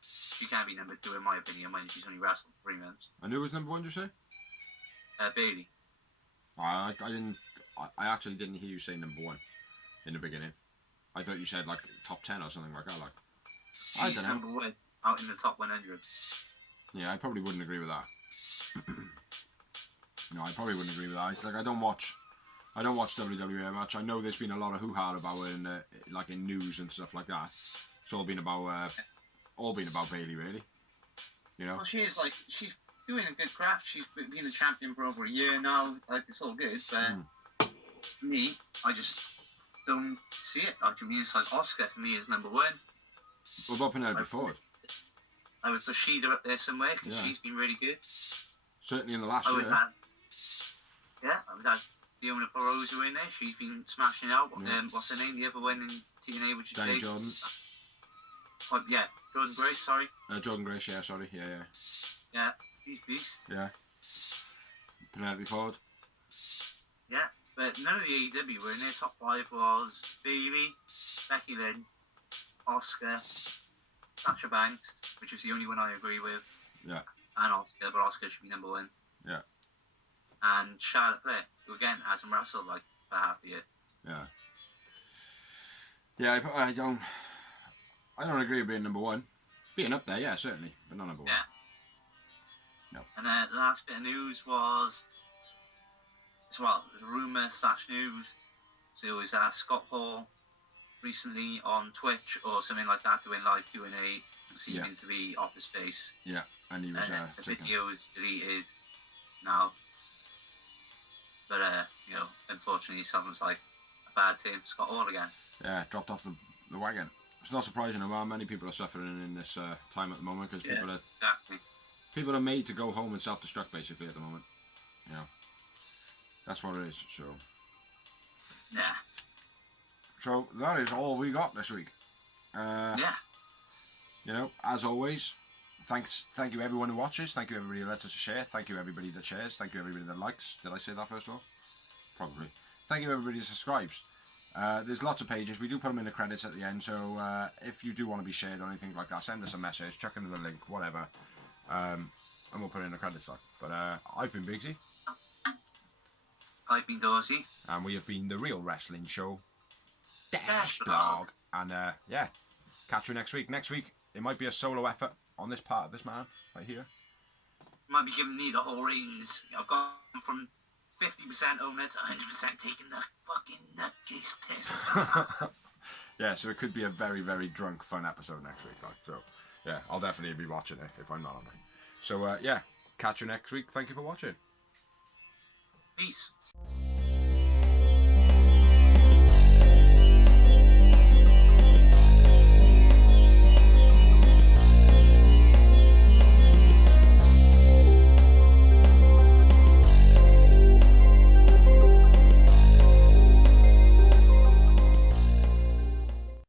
she can't be number 2 in my opinion when she's only wrestled 3 months. And who was number 1? Did you say? Bailey. I didn't. I actually didn't hear you say number 1 in the beginning. I thought you said like top 10 or something like that. Like she's I don't know. number 1 out in the top 100. Yeah, I probably wouldn't agree with that. No, I probably wouldn't agree with that. It's like I don't watch WWE much. I know there's been a lot of hoo-ha about it in news and stuff like that. It's all been about Bailey, really. Well, she's doing a good craft. She's been a champion for over a year now. Like, it's all good, but for me, I just don't see it. Like, I mean, it's like Oscar for me is number 1. What about Penelope Ford? I would put Sheeda up there somewhere because she's been really good. Certainly in the last year. I would have Fiona Perosa in there. She's been smashing out. What's her name? The other one in TNA, which is Danny Jordan. Jordan Grace. Sorry. Jordan Grace. Yeah, sorry. Yeah. Yeah, she's beast. Yeah. Penelope Ford. Yeah, but none of the AEW were in there. Top 5 was Bailey, Becky Lynch, Oscar, Sasha Banks, which is the only one I agree with. Yeah. And Oscar, but Oscar should be number 1. Yeah. And Charlotte Flair, who again hasn't wrestled like for half a year. Yeah. Yeah, I don't agree with being number 1. Being up there, yeah, certainly, but not number 1. Yeah. No. And the last bit of news was, rumour/news. So it was Scott Hall recently on Twitch or something like that doing live Q&A, seeming to be off his face. Yeah, and he was the video is deleted now. But unfortunately, someone's like a bad team. Scott Hall again. Yeah, dropped off the wagon. It's not surprising how many people are suffering in this time at the moment, because people are made to go home and self-destruct basically at the moment. That's what it is. So. Yeah. So that is all we got this week. As always, thank you everyone who watches. Thank you everybody who lets us share. Thank you everybody that shares. Thank you everybody that likes. Did I say that first of all? Probably. Thank you everybody that subscribes. There's lots of pages. We do put them in the credits at the end. So if you do want to be shared or anything like that, send us a message. Check into the link, whatever, and we'll put it in the credits. But I've been Bigsy. I've been Dorsey. And we have been The Real Wrestling Show Blog. And catch you next week. Next week, it might be a solo effort on this part of this man right here. Might be giving me the whole reins. I've gone from 50% owner to 100% taking the fucking nutcase piss. Yeah, so it could be a very, very drunk, fun episode next week. So, yeah, I'll definitely be watching it if I'm not on it. So, catch you next week. Thank you for watching. Peace.